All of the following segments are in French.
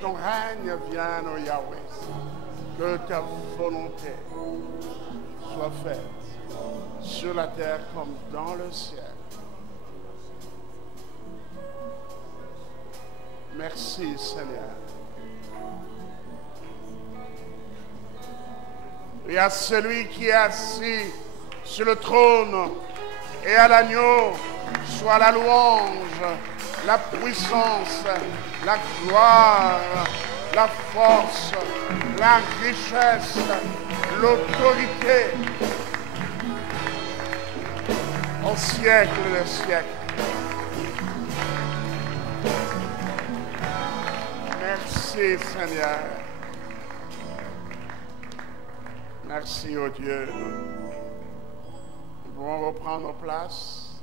ton règne vienne, ô Yahweh. Que ta volonté soit faite sur la terre comme dans le ciel. Merci, Seigneur. Et à celui qui est assis sur le trône et à l'agneau soit la louange, la puissance, la gloire, la force, la richesse, l'autorité au siècle des siècles. Merci, Seigneur. Merci, ô Dieu. Nous pouvons reprendre nos places.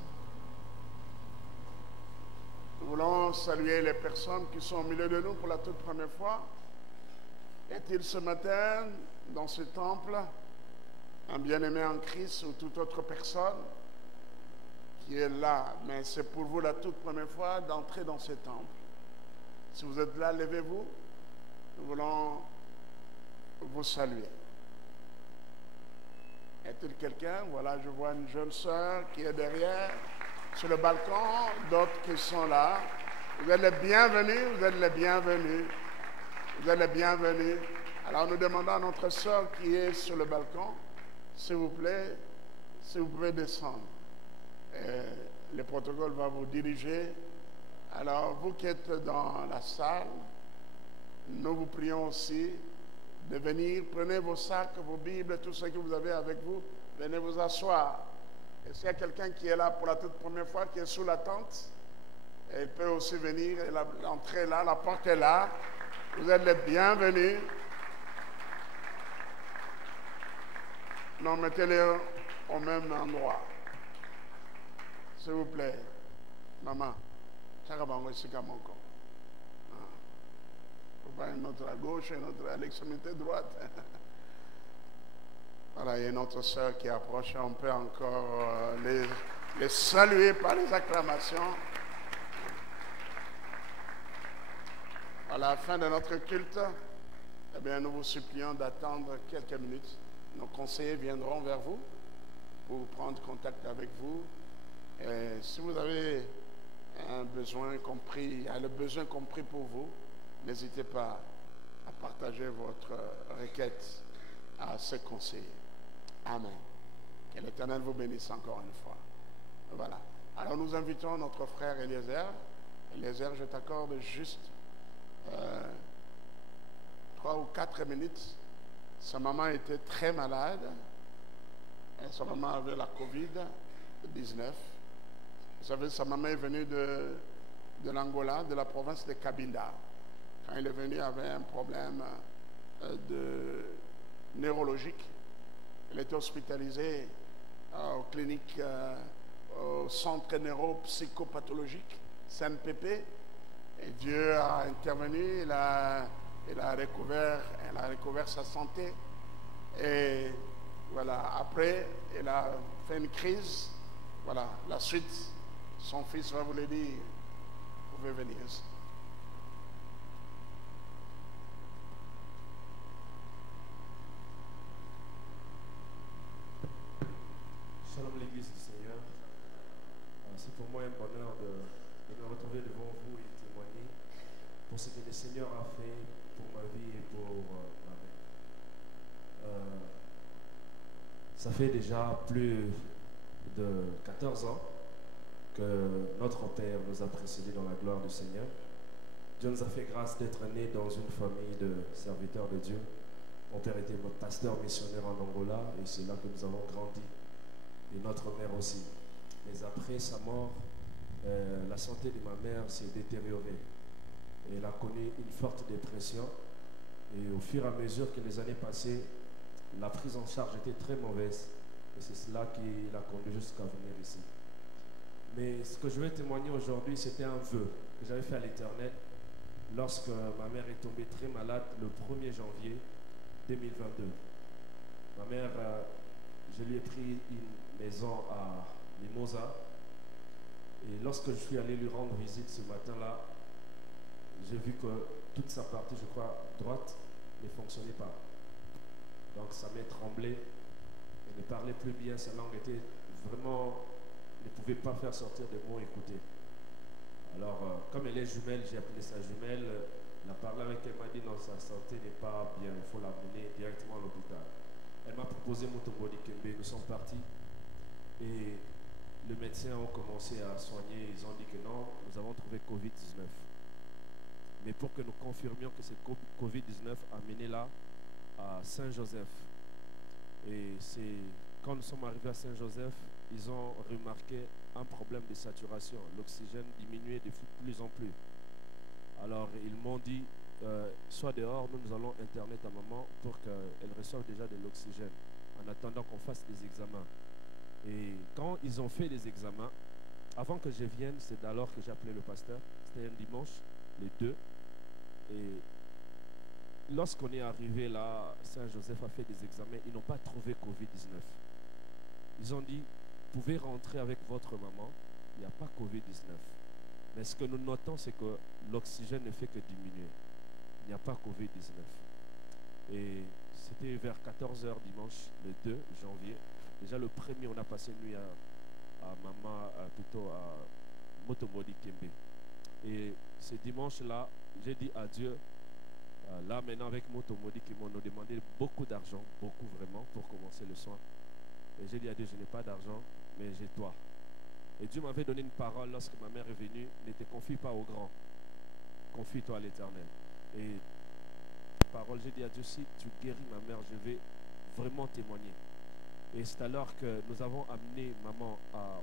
Nous voulons saluer les personnes qui sont au milieu de nous pour la toute première fois. Est-il ce matin, dans ce temple, un bien-aimé en Christ ou toute autre personne qui est là, mais c'est pour vous la toute première fois d'entrer dans ce temple. Si vous êtes là, levez-vous. Nous voulons vous saluer. Est-il quelqu'un? Voilà, je vois une jeune sœur qui est derrière, sur le balcon, d'autres qui sont là. Vous êtes les bienvenus, vous êtes les bienvenus. Vous êtes les bienvenus. Alors nous demandons à notre sœur qui est sur le balcon, s'il vous plaît, si vous pouvez descendre. Le protocole va vous diriger. Alors vous qui êtes dans la salle, nous vous prions aussi de venir, prenez vos sacs, vos Bibles, tout ce que vous avez avec vous, venez vous asseoir. Et s'il y a quelqu'un qui est là pour la toute première fois, qui est sous la tente, il peut aussi venir, l'entrée est là, la porte est là. Vous êtes les bienvenus. Non, mettez-les au même endroit. S'il vous plaît. Maman, chakabango ici kamoko. Pas une autre à gauche et une autre à l'extrémité droite. Voilà, il y a une autre sœur qui approche. On peut encore les saluer par les acclamations. À la fin de notre culte, eh bien, nous vous supplions d'attendre quelques minutes. Nos conseillers viendront vers vous pour prendre contact avec vous. Et si vous avez un besoin compris, le besoin compris pour vous, n'hésitez pas à partager votre requête à ce conseiller. Amen. Que l'Éternel vous bénisse encore une fois. Voilà. Alors nous invitons notre frère Eliezer. Eliezer, je t'accorde juste 3 ou 4 minutes. Sa maman était très malade. Et sa maman avait la COVID-19. Vous savez, sa maman est venue de l'Angola, de la province de Cabinda. Quand il est venu, il avait un problème neurologique. Il était hospitalisé aux cliniques, au centre neuropsychopathologique, CNPP. Et Dieu a intervenu, elle a recouvert sa santé. Et voilà, après, elle a fait une crise. Voilà, la suite, son fils va vous le dire. Vous pouvez venir. Shalom l'église du Seigneur. C'est pour moi un bonheur de me retrouver devant vous et témoigner pour ce que le Seigneur a fait pour ma vie et pour ma mère. Ça fait déjà plus de 14 ans que notre Père nous a précédés dans la gloire du Seigneur. Dieu nous a fait grâce d'être nés dans une famille de serviteurs de Dieu. Mon père était notre pasteur missionnaire en Angola et c'est là que nous avons grandi. Et notre mère aussi. Mais après sa mort, la santé de ma mère s'est détériorée. Et elle a connu une forte dépression. Et au fur et à mesure que les années passaient, la prise en charge était très mauvaise. Et c'est cela qui l'a conduit jusqu'à venir ici. Mais ce que je vais témoigner aujourd'hui, c'était un vœu que j'avais fait à l'Éternel lorsque ma mère est tombée très malade le 1er janvier 2022. Ma mère, je lui ai pris une maison à Mimosa. Et lorsque je suis allé lui rendre visite ce matin-là, j'ai vu que toute sa partie, je crois, droite ne fonctionnait pas. Donc sa main tremblait, elle ne parlait plus bien, sa langue était vraiment, ne pouvait pas faire sortir des mots écoutés. Alors, comme elle est jumelle, j'ai appelé sa jumelle, elle a parlé avec elle, m'a dit non, sa santé n'est pas bien, il faut l'amener directement à l'hôpital. Elle m'a proposé Motombodi Kembe, nous sommes partis et les médecins ont commencé à soigner, ils ont dit que non, nous avons trouvé Covid-19. Mais pour que nous confirmions que c'est Covid-19 amené là à Saint-Joseph. Et c'est quand nous sommes arrivés à Saint-Joseph, ils ont remarqué un problème de saturation. L'oxygène diminuait de plus en plus. Alors ils m'ont dit, soit dehors, nous allons interner ta maman pour qu'elle reçoive déjà de l'oxygène en attendant qu'on fasse des examens. Et quand ils ont fait les examens, avant que je vienne, c'est alors que j'ai appelé le pasteur. C'était un dimanche, les 2. Et lorsqu'on est arrivé là, Saint-Joseph a fait des examens, ils n'ont pas trouvé Covid-19. Ils ont dit, vous pouvez rentrer avec votre maman, il n'y a pas Covid-19. Mais ce que nous notons, c'est que l'oxygène ne fait que diminuer. Il n'y a pas Covid-19. Et c'était vers 14h dimanche, le 2 janvier. Déjà le premier, on a passé une nuit à plutôt à Motombodi Kembe. Et ce dimanche-là, j'ai dit à Dieu, là maintenant avec Motombodi qui m'ont demandé beaucoup d'argent, beaucoup vraiment, pour commencer le soin. Et j'ai dit à Dieu, je n'ai pas d'argent, mais j'ai toi. Et Dieu m'avait donné une parole lorsque ma mère est venue, ne te confie pas au grand, confie-toi à l'Éternel. Et parole, j'ai dit à Dieu, si tu guéris ma mère, je vais vraiment témoigner. Et c'est alors que nous avons amené maman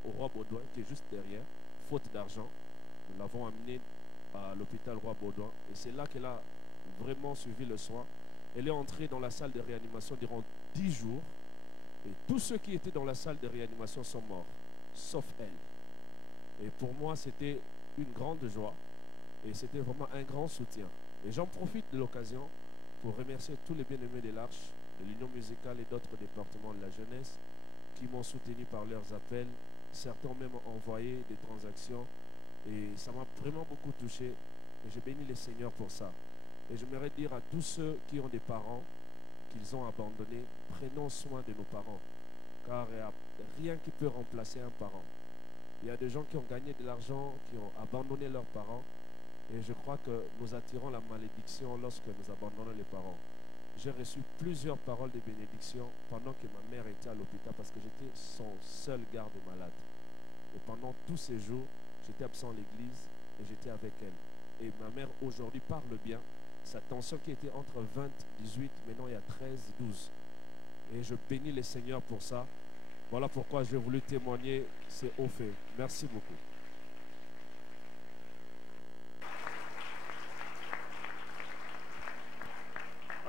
au Roi Baudouin, qui est juste derrière, faute d'argent. Nous l'avons amenée à l'hôpital Roi Baudouin. Et c'est là qu'elle a vraiment suivi le soin. Elle est entrée dans la salle de réanimation durant 10 jours. Et tous ceux qui étaient dans la salle de réanimation sont morts, sauf elle. Et pour moi, c'était une grande joie. Et c'était vraiment un grand soutien. Et j'en profite de l'occasion pour remercier tous les bien-aimés de l'Arche, de l'Union musicale et d'autres départements de la jeunesse qui m'ont soutenu par leurs appels. Certains ont même envoyé des transactions et ça m'a vraiment beaucoup touché et je bénis le Seigneur pour ça. Et j'aimerais dire à tous ceux qui ont des parents qu'ils ont abandonnés, prenons soin de nos parents car il n'y a rien qui peut remplacer un parent. Il y a des gens qui ont gagné de l'argent, qui ont abandonné leurs parents et je crois que nous attirons la malédiction lorsque nous abandonnons les parents. J'ai reçu plusieurs paroles de bénédiction pendant que ma mère était à l'hôpital parce que j'étais son seul garde malade. Et pendant tous ces jours, j'étais absent à l'église et j'étais avec elle. Et ma mère aujourd'hui parle bien. Sa tension qui était entre 20, 18, maintenant il y a 13, 12. Et je bénis le Seigneur pour ça. Voilà pourquoi j'ai voulu témoigner, c'est au fait. Merci beaucoup.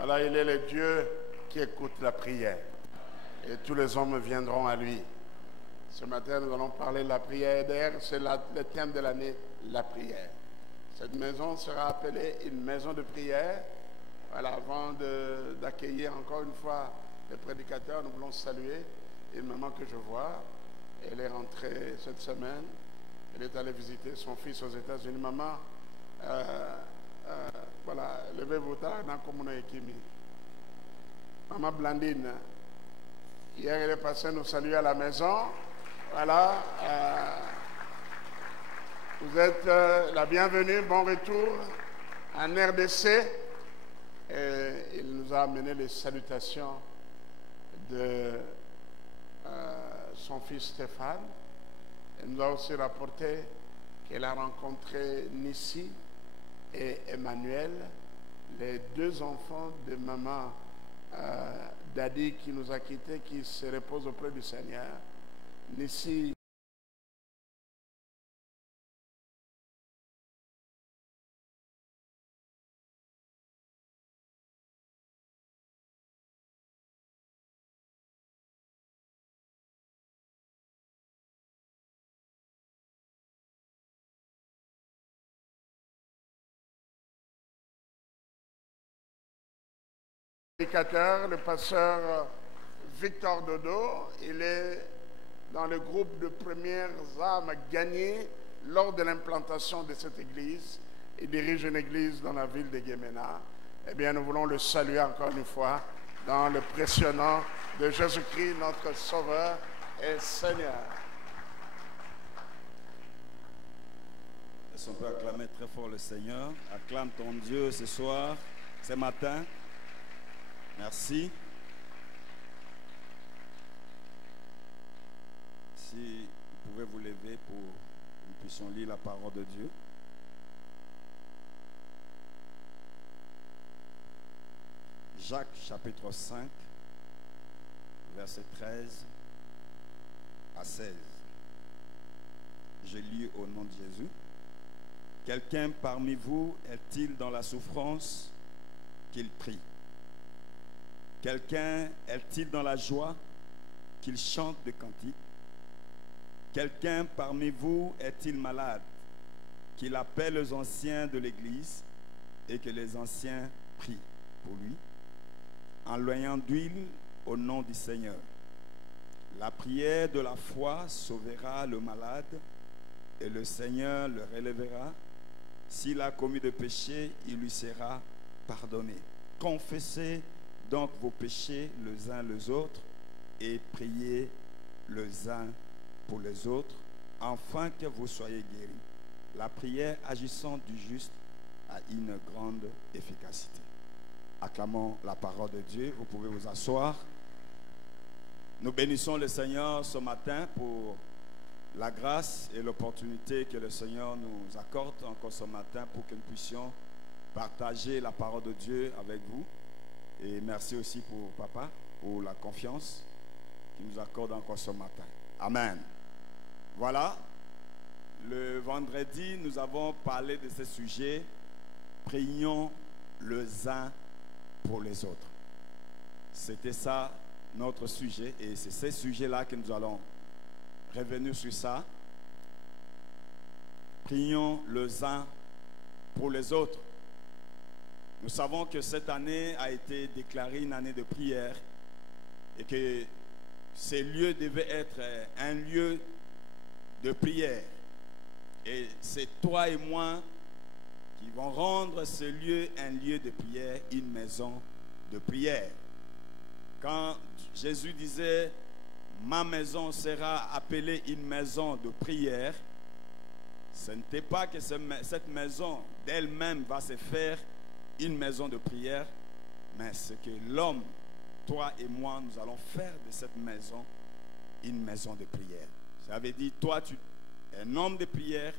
Voilà, il est le Dieu qui écoute la prière. Et tous les hommes viendront à lui. Ce matin, nous allons parler de la prière. D'ailleurs, c'est le thème de l'année, la prière. Cette maison sera appelée une maison de prière. Voilà, avant d'accueillir encore une fois le prédicateur, nous voulons saluer une maman que je vois. Elle est rentrée cette semaine. Elle est allée visiter son fils aux États-Unis. Maman, voilà, levez-vous tard dans Communo Ekimi. Maman Blandine, hier elle est passée nous saluer à la maison. Voilà. Vous êtes la bienvenue, bon retour en RDC. Et il nous a amené les salutations de son fils Stéphane. Il nous a aussi rapporté qu'elle a rencontré Nissi et Emmanuel, les deux enfants de maman Dadi qui nous a quittés, qui se reposent auprès du Seigneur. Nissi le pasteur Victor Dodo, il est dans le groupe de premières âmes gagnées lors de l'implantation de cette église. Il dirige une église dans la ville de Guéména. Eh bien, nous voulons le saluer encore une fois dans le précieux nom de Jésus-Christ, notre Sauveur et Seigneur. Est-ce qu'on peut acclamer très fort le Seigneur? Acclame ton Dieu ce soir, ce matin. Merci. Si vous pouvez vous lever pour que nous puissions lire la parole de Dieu. Jacques chapitre 5, versets 13 à 16. Je lis au nom de Jésus. Quelqu'un parmi vous est-il dans la souffrance? Qu'il prie. Quelqu'un est-il dans la joie? Qu'il chante des cantiques. Quelqu'un parmi vous est-il malade? Qu'il appelle les anciens de l'Église et que les anciens prient pour lui, en loyant d'huile au nom du Seigneur. La prière de la foi sauvera le malade et le Seigneur le relèvera. S'il a commis de péchés, il lui sera pardonné. Confessez donc vos péchés les uns les autres et priez les uns pour les autres, afin que vous soyez guéris. La prière agissant du juste a une grande efficacité. Acclamons la parole de Dieu. Vous pouvez vous asseoir. Nous bénissons le Seigneur ce matin pour la grâce et l'opportunité que le Seigneur nous accorde encore ce matin pour que nous puissions partager la parole de Dieu avec vous. Et merci aussi pour Papa, pour la confiance qu'il nous accorde encore ce matin. Amen. Voilà, le vendredi, nous avons parlé de ce sujet. Prions les uns pour les autres. C'était ça notre sujet et c'est ce sujet-là que nous allons revenir sur ça. Prions les uns pour les autres. Nous savons que cette année a été déclarée une année de prière et que ces lieux devaient être un lieu de prière. Et c'est toi et moi qui vont rendre ce lieu un lieu de prière, une maison de prière. Quand Jésus disait « Ma maison sera appelée une maison de prière », ce n'était pas que cette maison d'elle-même va se faire une maison de prière, mais c'est que l'homme, toi et moi, nous allons faire de cette maison une maison de prière. Ça veut dire, toi, tu es un homme de prière,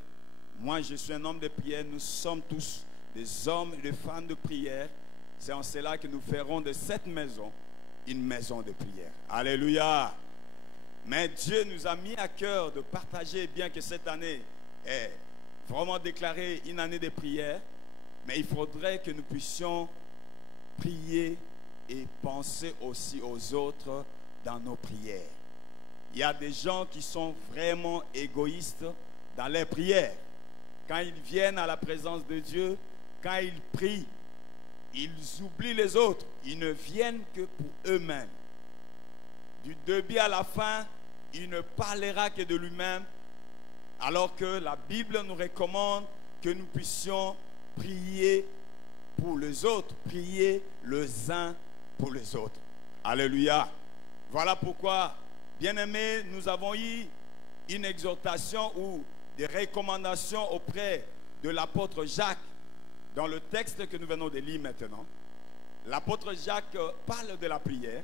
moi, je suis un homme de prière, nous sommes tous des hommes et des femmes de prière. C'est en cela que nous ferons de cette maison une maison de prière. Alléluia! Mais Dieu nous a mis à cœur de partager, bien que cette année est vraiment déclarée une année de prière, mais il faudrait que nous puissions prier et penser aussi aux autres dans nos prières. Il y a des gens qui sont vraiment égoïstes dans les prières. Quand ils viennent à la présence de Dieu, quand ils prient, ils oublient les autres. Ils ne viennent que pour eux-mêmes. Du début à la fin, il ne parlera que de lui-même, alors que la Bible nous recommande que nous puissions prier pour les autres, prier les uns pour les autres. Alléluia. Voilà pourquoi, bien-aimés, nous avons eu une exhortation ou des recommandations auprès de l'apôtre Jacques dans le texte que nous venons de lire maintenant. L'apôtre Jacques parle de la prière,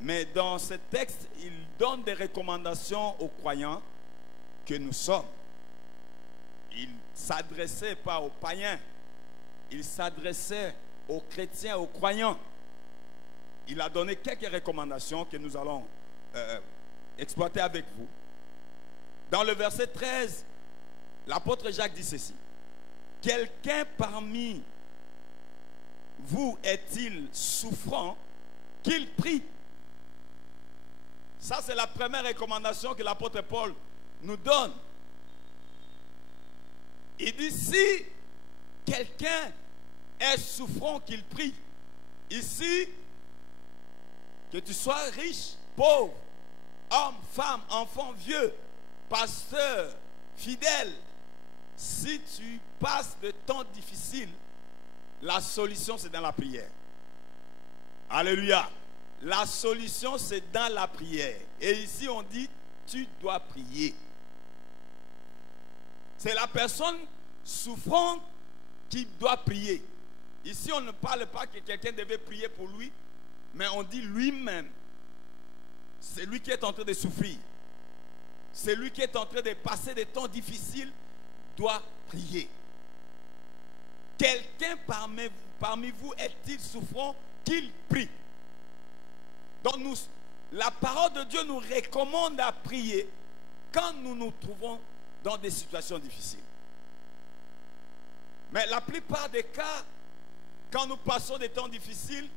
mais dans ce texte, il donne des recommandations aux croyants que nous sommes. Il ne s'adressait pas aux païens, il s'adressait aux chrétiens, aux croyants. Il a donné quelques recommandations que nous allons exploiter avec vous. Dans le verset 13, l'apôtre Jacques dit ceci. Quelqu'un parmi vous est-il souffrant qu'il prie? Ça, c'est la première recommandation que l'apôtre Paul nous donne. Il dit, si quelqu'un est souffrant, qu'il prie. Ici, que tu sois riche, pauvre, homme, femme, enfant, vieux, pasteur, fidèle, si tu passes de temps difficile, la solution c'est dans la prière. Alléluia. La solution c'est dans la prière. Et ici on dit, tu dois prier. C'est la personne souffrante qui doit prier. Ici on ne parle pas que quelqu'un devait prier pour lui, mais on dit lui-même. C'est lui qui est en train de souffrir. C'est lui qui est en train de passer des temps difficiles, doit prier. Quelqu'un parmi vous est-il souffrant qu'il prie? Donc la parole de Dieu nous recommande à prier quand nous nous trouvons dans des situations difficiles. Mais la plupart des cas, quand nous passons des temps difficiles,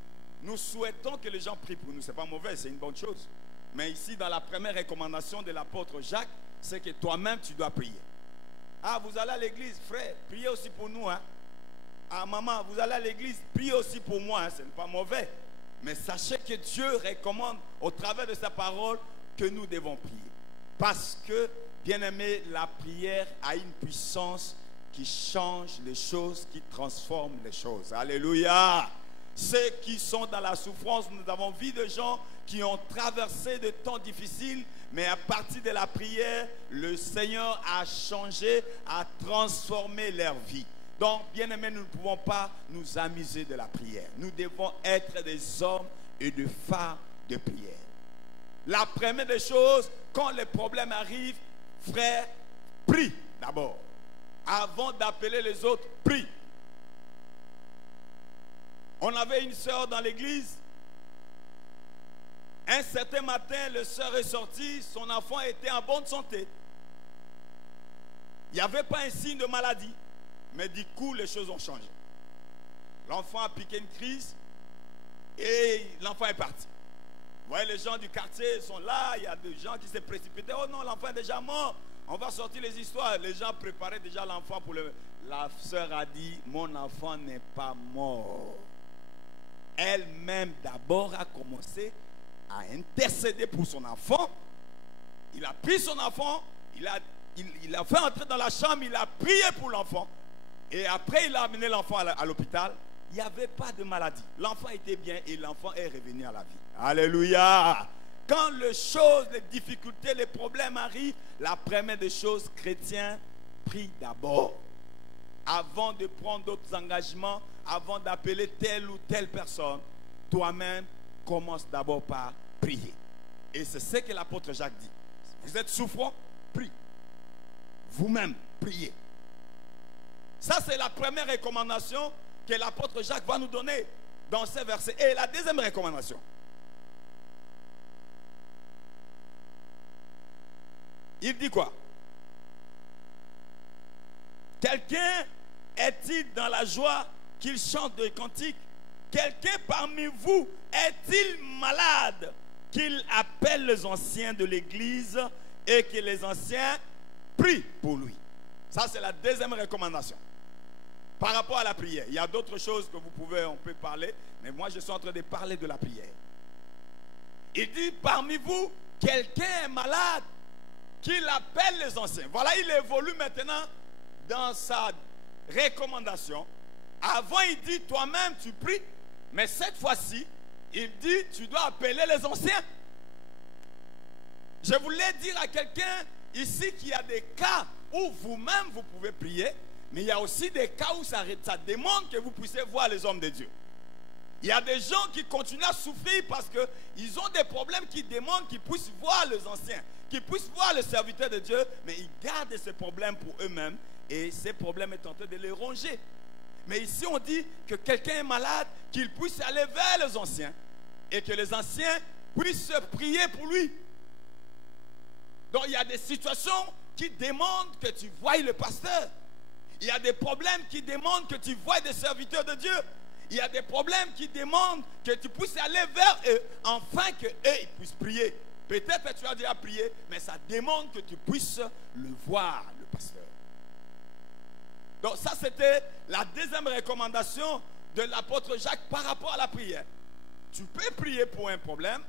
nous souhaitons que les gens prient pour nous. Ce n'est pas mauvais, c'est une bonne chose. Mais ici, dans la première recommandation de l'apôtre Jacques, c'est que toi-même, tu dois prier. Ah, vous allez à l'église, frère, priez aussi pour nous. Hein? Ah, maman, vous allez à l'église, priez aussi pour moi. Hein? Ce n'est pas mauvais. Mais sachez que Dieu recommande, au travers de sa parole, que nous devons prier. Parce que, bien-aimé, la prière a une puissance qui change les choses, qui transforme les choses. Alléluia! Ceux qui sont dans la souffrance, nous avons vu des gens qui ont traversé des temps difficiles, mais à partir de la prière, le Seigneur a changé, a transformé leur vie. Donc, bien aimés, nous ne pouvons pas nous amuser de la prière. Nous devons être des hommes et des femmes de prière. La première des choses, quand les problèmes arrivent, frère, prie d'abord. Avant d'appeler les autres, prie. On avait une sœur dans l'église. Un certain matin, le sœur est sortie, son enfant était en bonne santé. Il n'y avait pas un signe de maladie. Mais du coup, les choses ont changé. L'enfant a piqué une crise et l'enfant est parti. Vous voyez, les gens du quartier sont là, il y a des gens qui s'est précipités. Oh non, l'enfant est déjà mort. On va sortir les histoires. Les gens préparaient déjà l'enfant pour le... La sœur a dit, mon enfant n'est pas mort. Elle-même d'abord a commencé à intercéder pour son enfant. Il a pris son enfant, il a fait entrer dans la chambre, il a prié pour l'enfant. Et après, il a amené l'enfant à l'hôpital. Il n'y avait pas de maladie. L'enfant était bien et l'enfant est revenu à la vie. Alléluia! Quand les choses, les difficultés, les problèmes arrivent, la première des choses, chrétiens, prie d'abord. Avant de prendre d'autres engagements, avant d'appeler telle ou telle personne, toi-même, commence d'abord par prier. Et c'est ce que l'apôtre Jacques dit. Vous êtes souffrant, prie. Vous-même, priez. Ça, c'est la première recommandation que l'apôtre Jacques va nous donner dans ces versets. Et la deuxième recommandation. Il dit quoi? Quelqu'un est-il dans la joie qu'il chante des cantiques? Quelqu'un parmi vous est-il malade qu'il appelle les anciens de l'église et que les anciens prient pour lui? Ça, c'est la deuxième recommandation. Par rapport à la prière, il y a d'autres choses que on peut parler, mais moi je suis en train de parler de la prière. Il dit, parmi vous, quelqu'un est malade, qu'il appelle les anciens. Voilà, il évolue maintenant dans sa recommandation. Avant, il dit, toi-même, tu pries, mais cette fois-ci, il dit, tu dois appeler les anciens. Je voulais dire à quelqu'un ici qu'il y a des cas où vous-même, vous pouvez prier, mais il y a aussi des cas où ça demande que vous puissiez voir les hommes de Dieu. Il y a des gens qui continuent à souffrir parce qu'ils ont des problèmes qui demandent qu'ils puissent voir les anciens, qu'ils puissent voir les serviteurs de Dieu, mais ils gardent ces problèmes pour eux-mêmes et ces problèmes est en train de les ronger. Mais ici on dit que quelqu'un est malade, qu'il puisse aller vers les anciens et que les anciens puissent prier pour lui. Donc il y a des situations qui demandent que tu voies le pasteur. Il y a des problèmes qui demandent que tu voies des serviteurs de Dieu. Il y a des problèmes qui demandent que tu puisses aller vers eux, afin qu'eux puissent prier. Peut-être que tu as déjà prié, mais ça demande que tu puisses le voir, le pasteur. Donc ça, c'était la deuxième recommandation de l'apôtre Jacques par rapport à la prière. Tu peux prier pour un problème,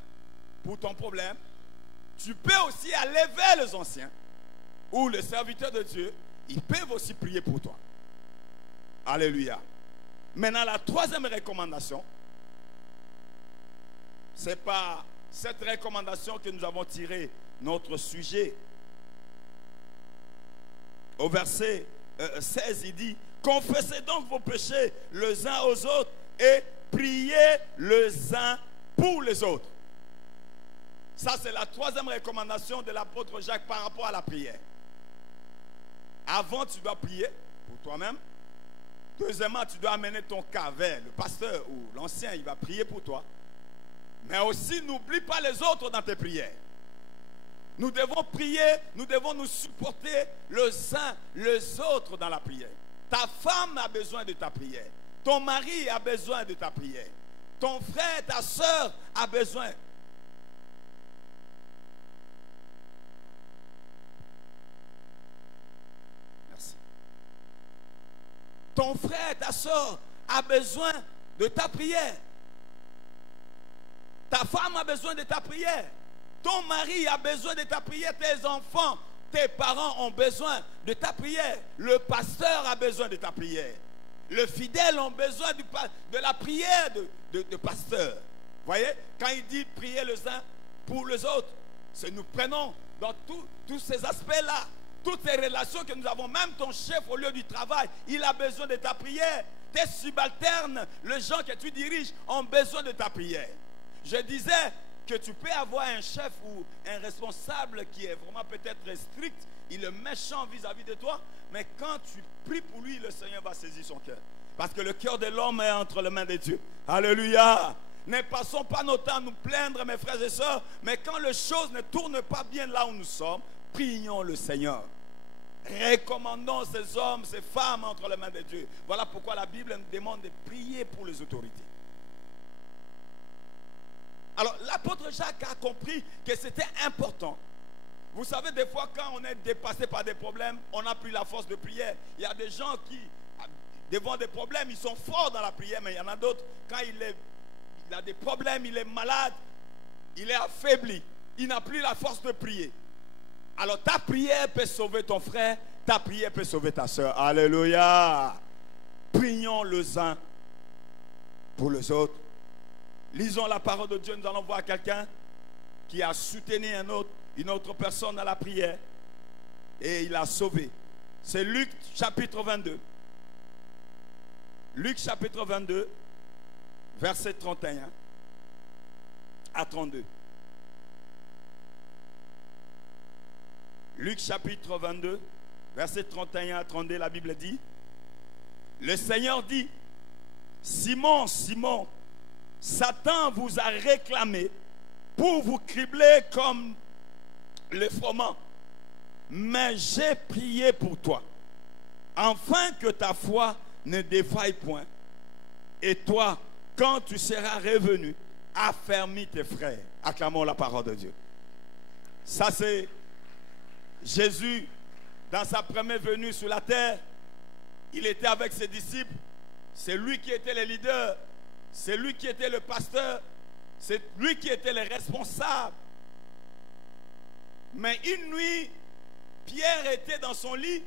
pour ton problème. Tu peux aussi aller vers les anciens ou les serviteurs de Dieu. Ils peuvent aussi prier pour toi. Alléluia. Maintenant, la troisième recommandation, c'est par cette recommandation que nous avons tiré notre sujet. Au verset 16, il dit: confessez donc vos péchés les uns aux autres et priez les uns pour les autres. Ça, c'est la troisième recommandation de l'apôtre Jacques par rapport à la prière. Avant, tu dois prier pour toi-même. Deuxièmement, tu dois amener ton cas vers le pasteur ou l'ancien, il va prier pour toi. Mais aussi, n'oublie pas les autres dans tes prières. Nous devons prier, nous devons nous supporter les uns les autres dans la prière. Ta femme a besoin de ta prière. Ton mari a besoin de ta prière. Ton frère, ta soeur a besoin. Merci. Ton frère, ta soeur a besoin de ta prière. Ta femme a besoin de ta prière. Ton mari a besoin de ta prière. Tes enfants, tes parents ont besoin de ta prière. Le pasteur a besoin de ta prière. Les fidèles ont besoin de la prière de pasteur. Vous voyez, quand il dit prier les uns pour les autres, c'est nous prenons dans tous ces aspects-là, toutes ces relations que nous avons, même ton chef au lieu du travail, il a besoin de ta prière. Tes subalternes, les gens que tu diriges, ont besoin de ta prière. Je disais que tu peux avoir un chef ou un responsable qui est vraiment peut-être strict, il est méchant vis-à-vis de toi, mais quand tu pries pour lui, le Seigneur va saisir son cœur. Parce que le cœur de l'homme est entre les mains de Dieu. Alléluia. Ne passons pas notre temps à nous plaindre, mes frères et sœurs, mais quand les choses ne tournent pas bien là où nous sommes, prions le Seigneur. Recommandons ces hommes, ces femmes entre les mains de Dieu. Voilà pourquoi la Bible nous demande de prier pour les autorités. Alors, l'apôtre Jacques a compris que c'était important. Vous savez, des fois, quand on est dépassé par des problèmes, on n'a plus la force de prière. Il y a des gens qui, devant des problèmes, ils sont forts dans la prière, mais il y en a d'autres, quand il a des problèmes, il est malade, il est affaibli, il n'a plus la force de prier. Alors, ta prière peut sauver ton frère, ta prière peut sauver ta soeur. Alléluia. Prions les uns pour les autres. Lisons la parole de Dieu, nous allons voir quelqu'un qui a soutenu une autre personne dans la prière et il a sauvé. C'est Luc chapitre 22. Luc chapitre 22, verset 31 à 32. Luc chapitre 22, verset 31 à 32, la Bible dit: le Seigneur dit: Simon, Simon, Satan vous a réclamé pour vous cribler comme le froment. Mais j'ai prié pour toi, afin que ta foi ne défaille point. Et toi, quand tu seras revenu, affermis tes frères. Acclamons la parole de Dieu. Ça, c'est Jésus, dans sa première venue sur la terre. Il était avec ses disciples. C'est lui qui était le leader. C'est lui qui était le pasteur. C'est lui qui était le responsable. Mais une nuit, Pierre était dans son lit,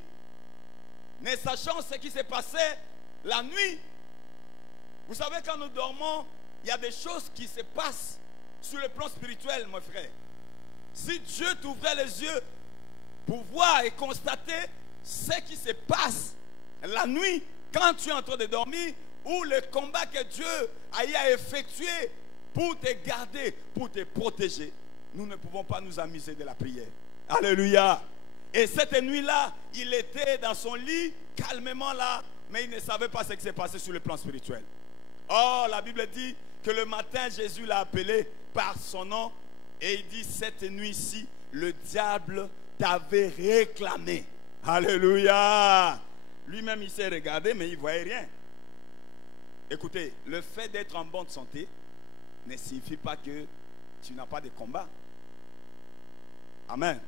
ne sachant ce qui s'est passé la nuit. Vous savez, quand nous dormons, il y a des choses qui se passent sur le plan spirituel, mon frère. Si Dieu t'ouvrait les yeux pour voir et constater ce qui se passe la nuit, quand tu es en train de dormir, ou le combat que Dieu a effectué pour te garder, pour te protéger, nous ne pouvons pas nous amuser de la prière. Alléluia. Et cette nuit-là, il était dans son lit, calmement là, mais il ne savait pas ce qui s'est passé sur le plan spirituel. Or, la Bible dit que le matin, Jésus l'a appelé par son nom et il dit: cette nuit-ci, le diable t'avait réclamé. Alléluia. Lui-même, il s'est regardé, mais il ne voyait rien. Écoutez, le fait d'être en bonne santé ne signifie pas que tu n'as pas de combat. Amen.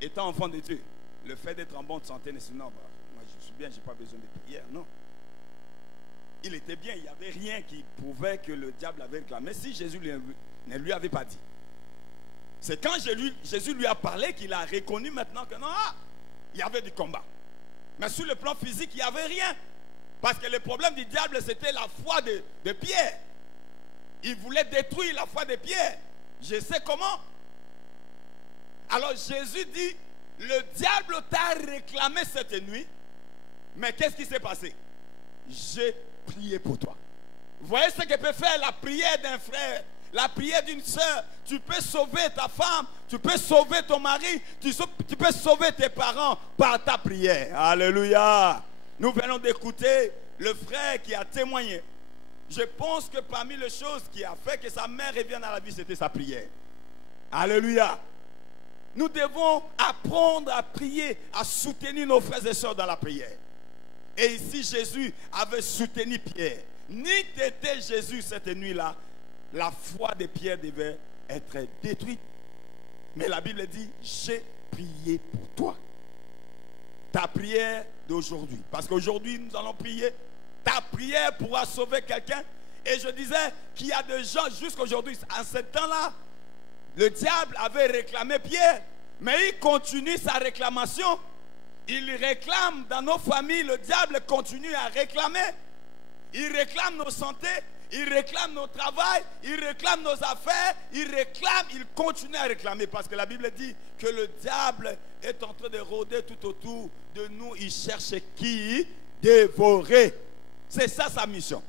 Étant enfant de Dieu, le fait d'être en bonne santé ne signifie pas: non, moi je suis bien, je n'ai pas besoin de prière. Non. Il était bien, il n'y avait rien qui prouvait que le diable avait réclamé si Jésus ne lui avait pas dit. C'est quand Jésus lui a parlé qu'il a reconnu maintenant que non, il y avait du combat. Mais sur le plan physique, il n'y avait rien. Parce que le problème du diable, c'était la foi de Pierre. Il voulait détruire la foi de Pierre. Je sais comment. Alors Jésus dit, le diable t'a réclamé cette nuit, mais qu'est-ce qui s'est passé? J'ai prié pour toi. Vous voyez ce que peut faire la prière d'un frère, la prière d'une soeur? Tu peux sauver ta femme, tu peux sauver ton mari, tu peux sauver tes parents par ta prière. Alléluia. Nous venons d'écouter le frère qui a témoigné. Je pense que parmi les choses qui a fait que sa mère revienne à la vie, c'était sa prière. Alléluia. Nous devons apprendre à prier, à soutenir nos frères et sœurs dans la prière. Et ici, Jésus avait soutenu Pierre. Ni t'était Jésus cette nuit-là, la foi de Pierre devait être détruite. Mais la Bible dit, j'ai prié pour toi. Ta prière d'aujourd'hui. Parce qu'aujourd'hui, nous allons prier. Ta prière pourra sauver quelqu'un. Et je disais qu'il y a des gens jusqu'aujourd'hui, en ce temps-là, le diable avait réclamé Pierre. Mais il continue sa réclamation. Il réclame dans nos familles, le diable continue à réclamer. Il réclame nos santé, il réclame nos travail, il réclame nos affaires, il continue à réclamer. Parce que la Bible dit que le diable est en train de rôder tout autour de nous. Il cherche qui dévorer. C'est ça sa mission.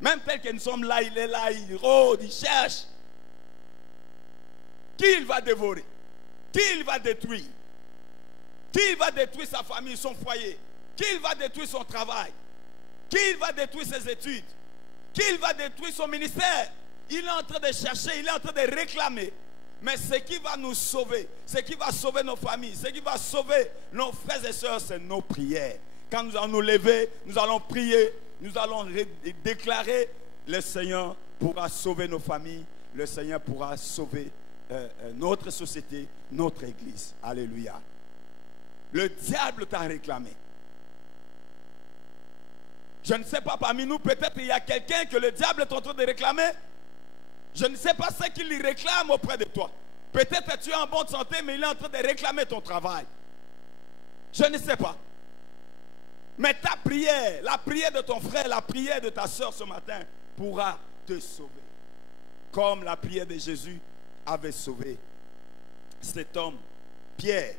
Même tel que nous sommes là, il est là, il rôde, il cherche. Qui il va dévorer? Qui il va détruire? Qui il va détruire sa famille, son foyer? Qui il va détruire son travail? Qui il va détruire ses études? Qui il va détruire son ministère? Il est en train de chercher, il est en train de réclamer. Mais ce qui va nous sauver, ce qui va sauver nos familles, ce qui va sauver nos frères et sœurs, c'est nos prières. Quand nous allons nous lever, nous allons prier, nous allons déclarer, le Seigneur pourra sauver nos familles, le Seigneur pourra sauver notre société, notre église. Alléluia. Le diable t'a réclamé. Je ne sais pas, parmi nous, peut-être il y a quelqu'un que le diable est en train de réclamer. Je ne sais pas ce qu'il réclame auprès de toi. Peut-être tu es en bonne santé, mais il est en train de réclamer ton travail. Je ne sais pas. Mais ta prière, la prière de ton frère, la prière de ta soeur ce matin pourra te sauver. Comme la prière de Jésus avait sauvé cet homme, Pierre.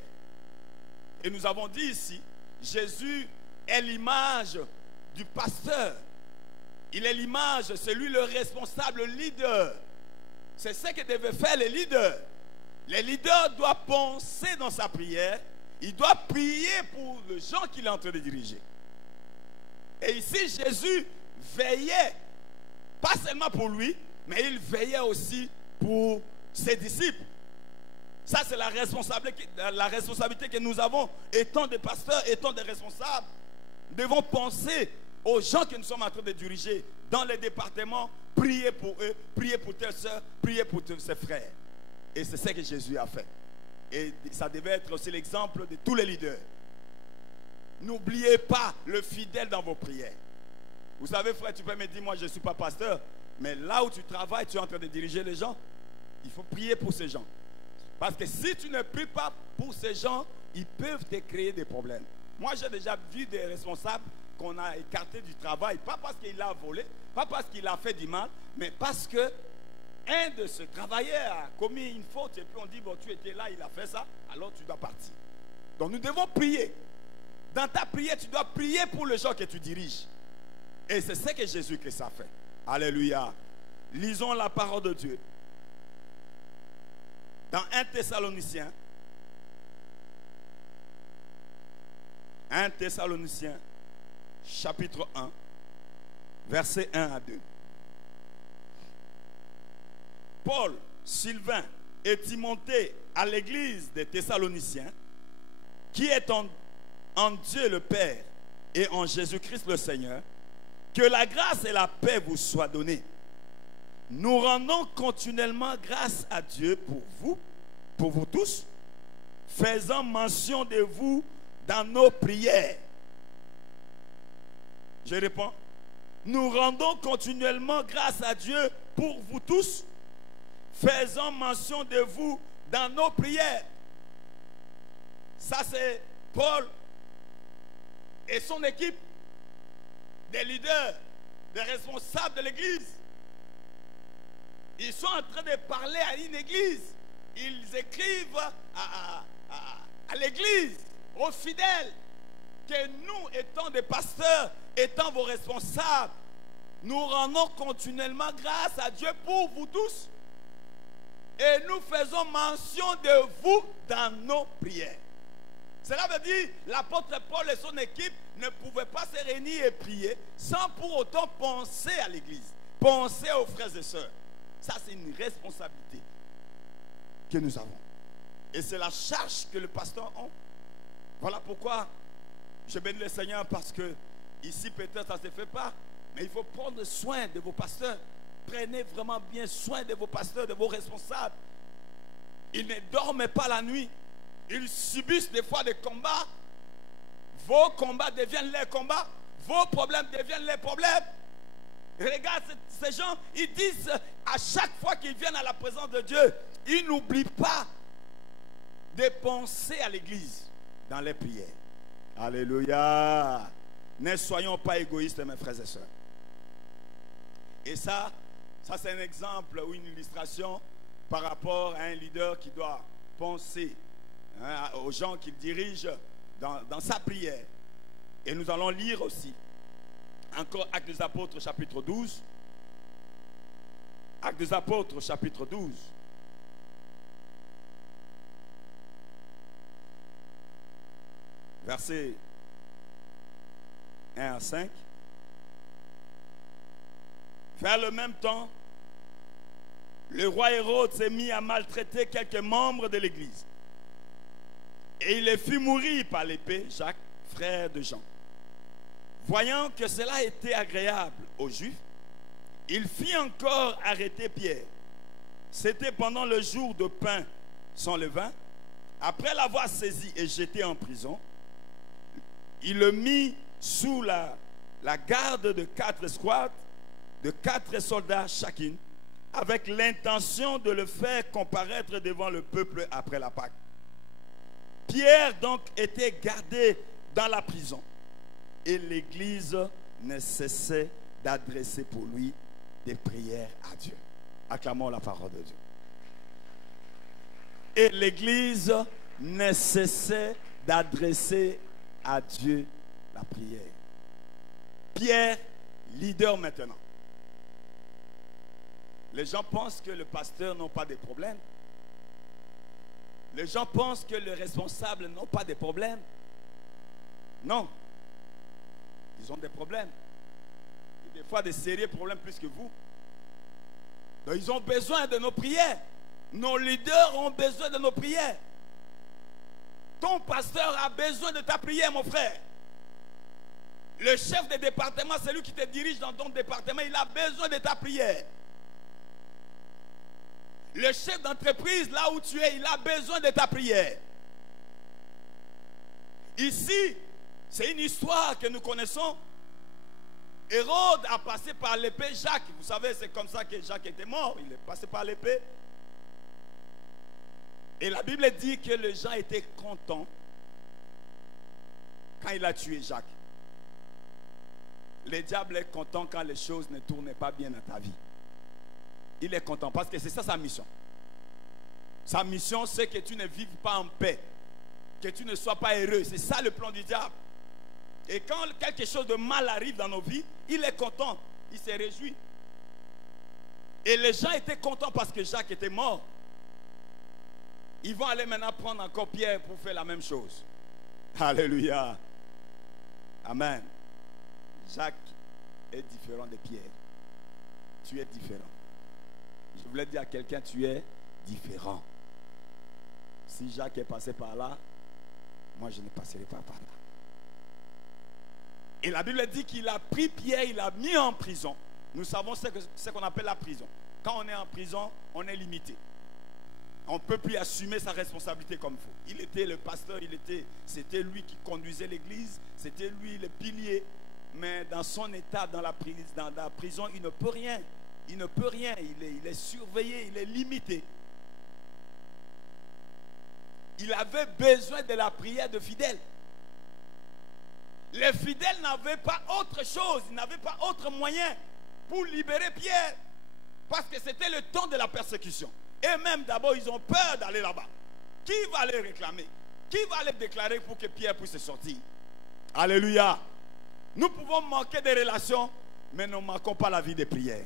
Et nous avons dit ici, Jésus est l'image du pasteur. Il est l'image, c'est lui le responsable, le leader. C'est ce que devaient faire les leaders. Les leaders doivent penser dans sa prière. Il doit prier pour les gens qu'il est en train de diriger. Et ici, Jésus veillait, pas seulement pour lui, mais il veillait aussi pour ses disciples. Ça, c'est la responsabilité que nous avons, étant des pasteurs, étant des responsables. Nous devons penser aux gens que nous sommes en train de diriger dans les départements, prier pour eux, prier pour tes soeurs, prier pour ses frères. Et c'est ce que Jésus a fait. Et ça devait être aussi l'exemple de tous les leaders. N'oubliez pas le fidèle dans vos prières. Vous savez, frère, tu peux me dire, moi je ne suis pas pasteur, mais là où tu travailles, tu es en train de diriger les gens. Il faut prier pour ces gens. Parce que si tu ne pries pas pour ces gens, ils peuvent te créer des problèmes. Moi, j'ai déjà vu des responsables qu'on a écartés du travail, pas parce qu'il a volé, pas parce qu'il a fait du mal, mais parce que un de ces travailleurs a commis une faute et puis on dit, bon, tu étais là, il a fait ça, alors tu dois partir. Donc nous devons prier. Dans ta prière, tu dois prier pour les gens que tu diriges. Et c'est ce que Jésus-Christ a fait. Alléluia. Lisons la parole de Dieu. Dans 1 Thessaloniciens, chapitre 1, versets 1 à 2. Paul, Sylvain et Timothée à l'église des Thessaloniciens, qui est en Dieu le Père et en Jésus-Christ le Seigneur, que la grâce et la paix vous soient données. Nous rendons continuellement grâce à Dieu pour vous tous, faisant mention de vous dans nos prières. Je réponds, nous rendons continuellement grâce à Dieu pour vous tous, faisant mention de vous dans nos prières. Ça c'est Paul et son équipe. des leaders, des responsables de l'église. Ils sont en train de parler à une église. Ils écrivent à l'église, aux fidèles, que nous, étant des pasteurs, étant vos responsables, nous rendons continuellement grâce à Dieu pour vous tous. Et nous faisons mention de vous dans nos prières. Cela veut dire l'apôtre Paul et son équipe ne pouvaient pas se réunir et prier sans pour autant penser à l'église, penser aux frères et sœurs. Ça, c'est une responsabilité que nous avons. Et c'est la charge que le pasteur a. Voilà pourquoi je bénis le Seigneur, parce que ici peut-être ça ne se fait pas, mais il faut prendre soin de vos pasteurs. Prenez vraiment bien soin de vos pasteurs, de vos responsables. Ils ne dorment pas la nuit. Ils subissent des fois des combats. Vos combats deviennent leurs combats. Vos problèmes deviennent leurs problèmes. Regarde ces gens, ils disent à chaque fois qu'ils viennent à la présence de Dieu, ils n'oublient pas de penser à l'église dans les prières. Alléluia. Ne soyons pas égoïstes, mes frères et sœurs. Et ça c'est un exemple ou une illustration par rapport à un leader qui doit penser aux gens qu'il dirige dans sa prière. Et nous allons lire aussi encore Actes des Apôtres chapitre 12. Actes des Apôtres chapitre 12. Versets 1 à 5. Vers le même temps, le roi Hérode s'est mis à maltraiter quelques membres de l'église. Et il les fit mourir par l'épée, Jacques, frère de Jean. Voyant que cela était agréable aux Juifs, il fit encore arrêter Pierre. C'était pendant le jour de pain sans levain. Après l'avoir saisi et jeté en prison, il le mit sous la garde de 4 escouades, de 4 soldats chacune, avec l'intention de le faire comparaître devant le peuple après la Pâque. Pierre donc était gardé dans la prison, et l'église ne cessait d'adresser pour lui des prières à Dieu. Acclamons la parole de Dieu. Et l'église ne cessait d'adresser à Dieu la prière. Pierre, leader maintenant. Les gens pensent que les pasteurs n'ont pas de problèmes. Les gens pensent que les responsables n'ont pas de problèmes. Non. Ils ont des problèmes. Et des fois, des sérieux problèmes plus que vous. Donc, ils ont besoin de nos prières. Nos leaders ont besoin de nos prières. Ton pasteur a besoin de ta prière, mon frère. Le chef de département, c'est lui qui te dirige dans ton département. Il a besoin de ta prière. Le chef d'entreprise, là où tu es, il a besoin de ta prière. Ici, c'est une histoire que nous connaissons. Hérode a passé par l'épée Jacques. Vous savez, c'est comme ça que Jacques était mort. Il est passé par l'épée. Et la Bible dit que les gens étaient contents quand il a tué Jacques. Le diable est content quand les choses ne tournent pas bien dans ta vie. Il est content parce que c'est ça sa mission. Sa mission, c'est que tu ne vives pas en paix, que tu ne sois pas heureux. C'est ça le plan du diable. Et quand quelque chose de mal arrive dans nos vies, il est content, il se réjouit. Et les gens étaient contents parce que Jacques était mort. Ils vont aller maintenant prendre encore Pierre pour faire la même chose. Alléluia. Amen. Jacques est différent de Pierre. Tu es différent. Je voulais dire à quelqu'un, tu es différent. Si Jacques est passé par là, moi je ne passerai pas par là. Et la Bible dit qu'il a pris Pierre, il l'a mis en prison. Nous savons ce qu'on appelle la prison. Quand on est en prison, on est limité. On ne peut plus assumer sa responsabilité comme il faut. Il était le pasteur, c'était lui qui conduisait l'église, c'était lui le pilier. Mais dans son état, dans la prison, il ne peut rien. Il ne peut rien. Il est surveillé, il est limité. Il avait besoin de la prière de fidèles. les fidèles n'avaient pas autre chose, ils n'avaient pas autre moyen pour libérer Pierre. Parce que c'était le temps de la persécution. Et même d'abord, ils ont peur d'aller là-bas. Qui va les réclamer? Qui va les déclarer pour que Pierre puisse sortir? Alléluia. Nous pouvons manquer des relations, mais nous ne manquons pas la vie de prière.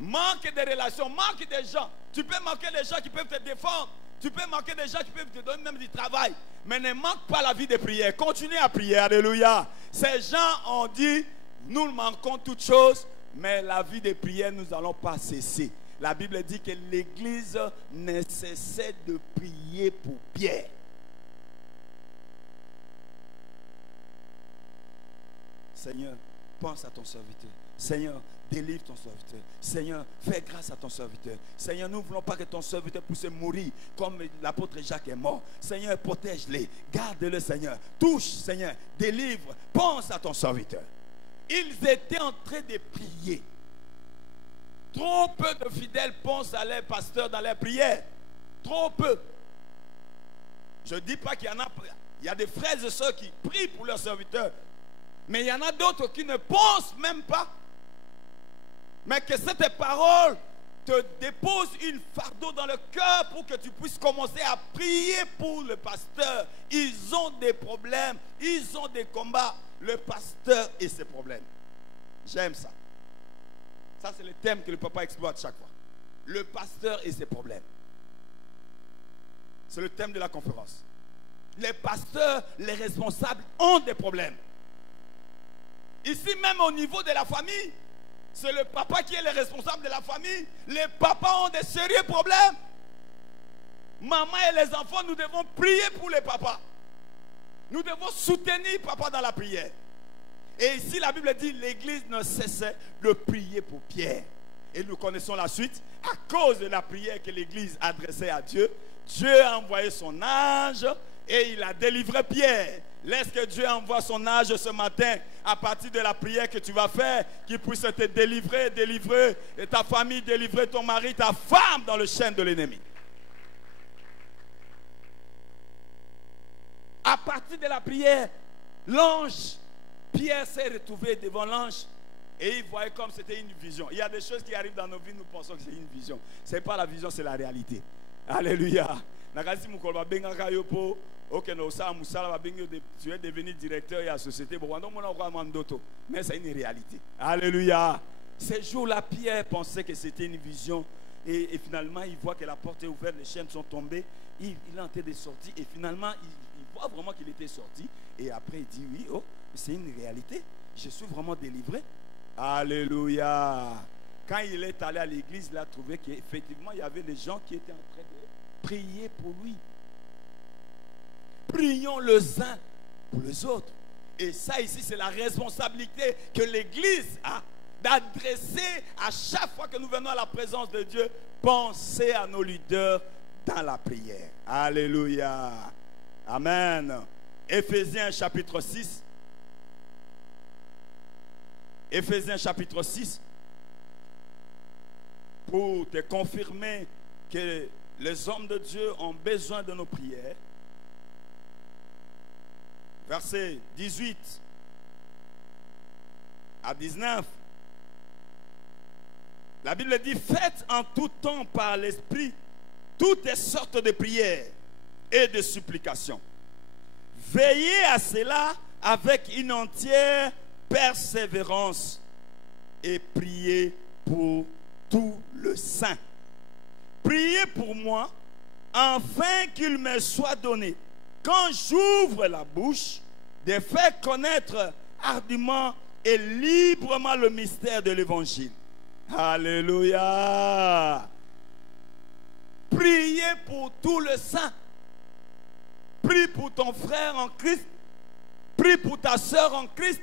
Manque des relations, manque des gens. Tu peux manquer des gens qui peuvent te défendre. Tu peux manquer des gens qui peuvent te donner même du travail. Mais ne manque pas la vie de prière. Continue à prier. Alléluia. Ces gens ont dit, nous manquons toutes choses, mais la vie de prière, nous n'allons pas cesser. La Bible dit que l'Église ne cessait de prier pour Pierre. Seigneur, pense à ton serviteur. Seigneur, délivre ton serviteur. Seigneur, fais grâce à ton serviteur. Seigneur, nous ne voulons pas que ton serviteur puisse mourir comme l'apôtre Jacques est mort. Seigneur, protège-les. Garde-le, Seigneur. Touche, Seigneur. Délivre. Pense à ton serviteur. Ils étaient en train de prier. Trop peu de fidèles pensent à leur pasteur dans leur prière. Trop peu. Je ne dis pas qu'il y en a. Il y a des frères et sœurs qui prient pour leurs serviteurs. Mais il y en a d'autres qui ne pensent même pas. Mais que cette parole te dépose une fardeau dans le cœur pour que tu puisses commencer à prier pour le pasteur. Ils ont des problèmes, ils ont des combats. Le pasteur et ses problèmes. J'aime ça. Ça, c'est le thème que le papa exploite chaque fois. Le pasteur et ses problèmes. C'est le thème de la conférence. Les pasteurs, les responsables ont des problèmes. Ici même au niveau de la famille, c'est le papa qui est le responsable de la famille. Les papas ont des sérieux problèmes. Maman et les enfants, nous devons prier pour les papas. Nous devons soutenir papa dans la prière. Et ici la Bible dit, l'Église ne cessait de prier pour Pierre. Et nous connaissons la suite. À cause de la prière que l'Église adressait à Dieu, Dieu a envoyé son ange et il a délivré Pierre. Laisse que Dieu envoie son ange ce matin à partir de la prière que tu vas faire, qu'il puisse te délivrer, délivrer ta famille, délivrer ton mari, ta femme dans le chêne de l'ennemi. À partir de la prière, l'ange, Pierre s'est retrouvé devant l'ange et il voyait comme c'était une vision. Il y a des choses qui arrivent dans nos vies, nous pensons que c'est une vision. Ce n'est pas la vision, c'est la réalité. Alléluia. Tu es devenu directeur et à la société. Mais c'est une réalité. Alléluia. Ces jours-là, Pierre pensait que c'était une vision. Et finalement, il voit que la porte est ouverte, les chaînes sont tombées. Il est en train de sortir. Et finalement, il voit vraiment qu'il était sorti. Et après, il dit, oui, oh, c'est une réalité. Je suis vraiment délivré. Alléluia. Quand il est allé à l'église, il a trouvé qu'effectivement, il y avait des gens qui étaient en train de prier pour lui. Prions les uns pour les autres. Et ça ici, c'est la responsabilité que l'Église a d'adresser à chaque fois que nous venons à la présence de Dieu. Pensez à nos leaders dans la prière. Alléluia. Amen. Éphésiens chapitre 6. Éphésiens chapitre 6. Pour te confirmer que les hommes de Dieu ont besoin de nos prières. Versets 18 à 19. La Bible dit, faites en tout temps par l'Esprit toutes sortes de prières et de supplications. Veillez à cela avec une entière persévérance et priez pour tout le saint. Priez pour moi, afin qu'il me soit donné, quand j'ouvre la bouche, de faire connaître hardiment et librement le mystère de l'Évangile. Alléluia. Priez pour tout le saint. Prie pour ton frère en Christ. Prie pour ta soeur en Christ.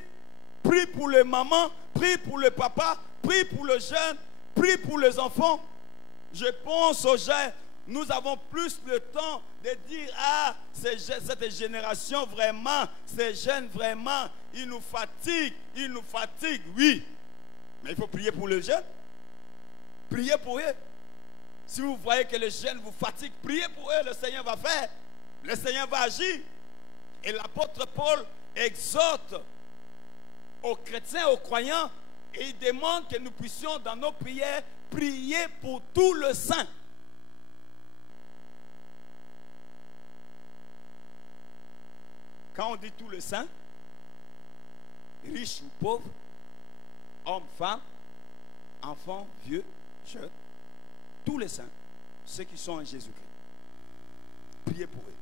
Prie pour les mamans. Prie pour le papa. Prie pour le jeune. Prie pour les enfants. Je pense aux jeunes. Nous avons plus le temps de dire, ah, cette génération vraiment, ces jeunes vraiment, ils nous fatiguent, oui. Mais il faut prier pour les jeunes. Priez pour eux. Si vous voyez que les jeunes vous fatiguent, priez pour eux, le Seigneur va faire. Le Seigneur va agir. Et l'apôtre Paul, exhorte aux chrétiens, aux croyants, et il demande que nous puissions dans nos prières prier pour tout le saint. Quand on dit tout le saint, riche ou pauvre, homme, femme, enfant, vieux, jeune, tous les saints, ceux qui sont en Jésus-Christ, priez pour eux.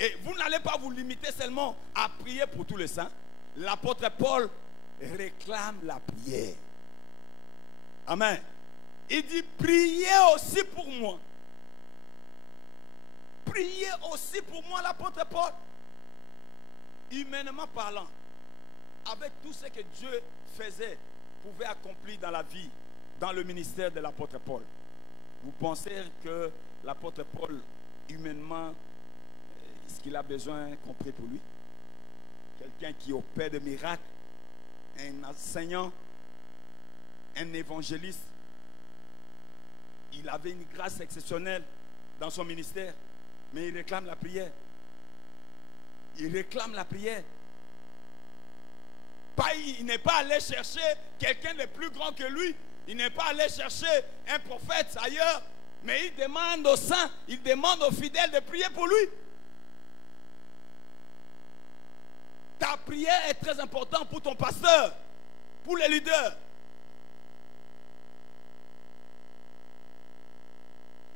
Et vous n'allez pas vous limiter seulement à prier pour tous les saints. L'apôtre Paul réclame la prière. Amen. Il dit, priez aussi pour moi. Priez aussi pour moi, l'apôtre Paul. Humainement parlant, avec tout ce que Dieu faisait, pouvait accomplir dans la vie, dans le ministère de l'apôtre Paul. Vous pensez que l'apôtre Paul, humainement, est-ce qu'il a besoin qu'on prie pour lui? Quelqu'un qui opère de miracles, un enseignant, un évangéliste. Il avait une grâce exceptionnelle dans son ministère, mais il réclame la prière. Il réclame la prière. Il n'est pas allé chercher quelqu'un de plus grand que lui. Il n'est pas allé chercher un prophète ailleurs, mais il demande aux saints, il demande aux fidèles de prier pour lui. Ta prière est très importante pour ton pasteur, pour les leaders.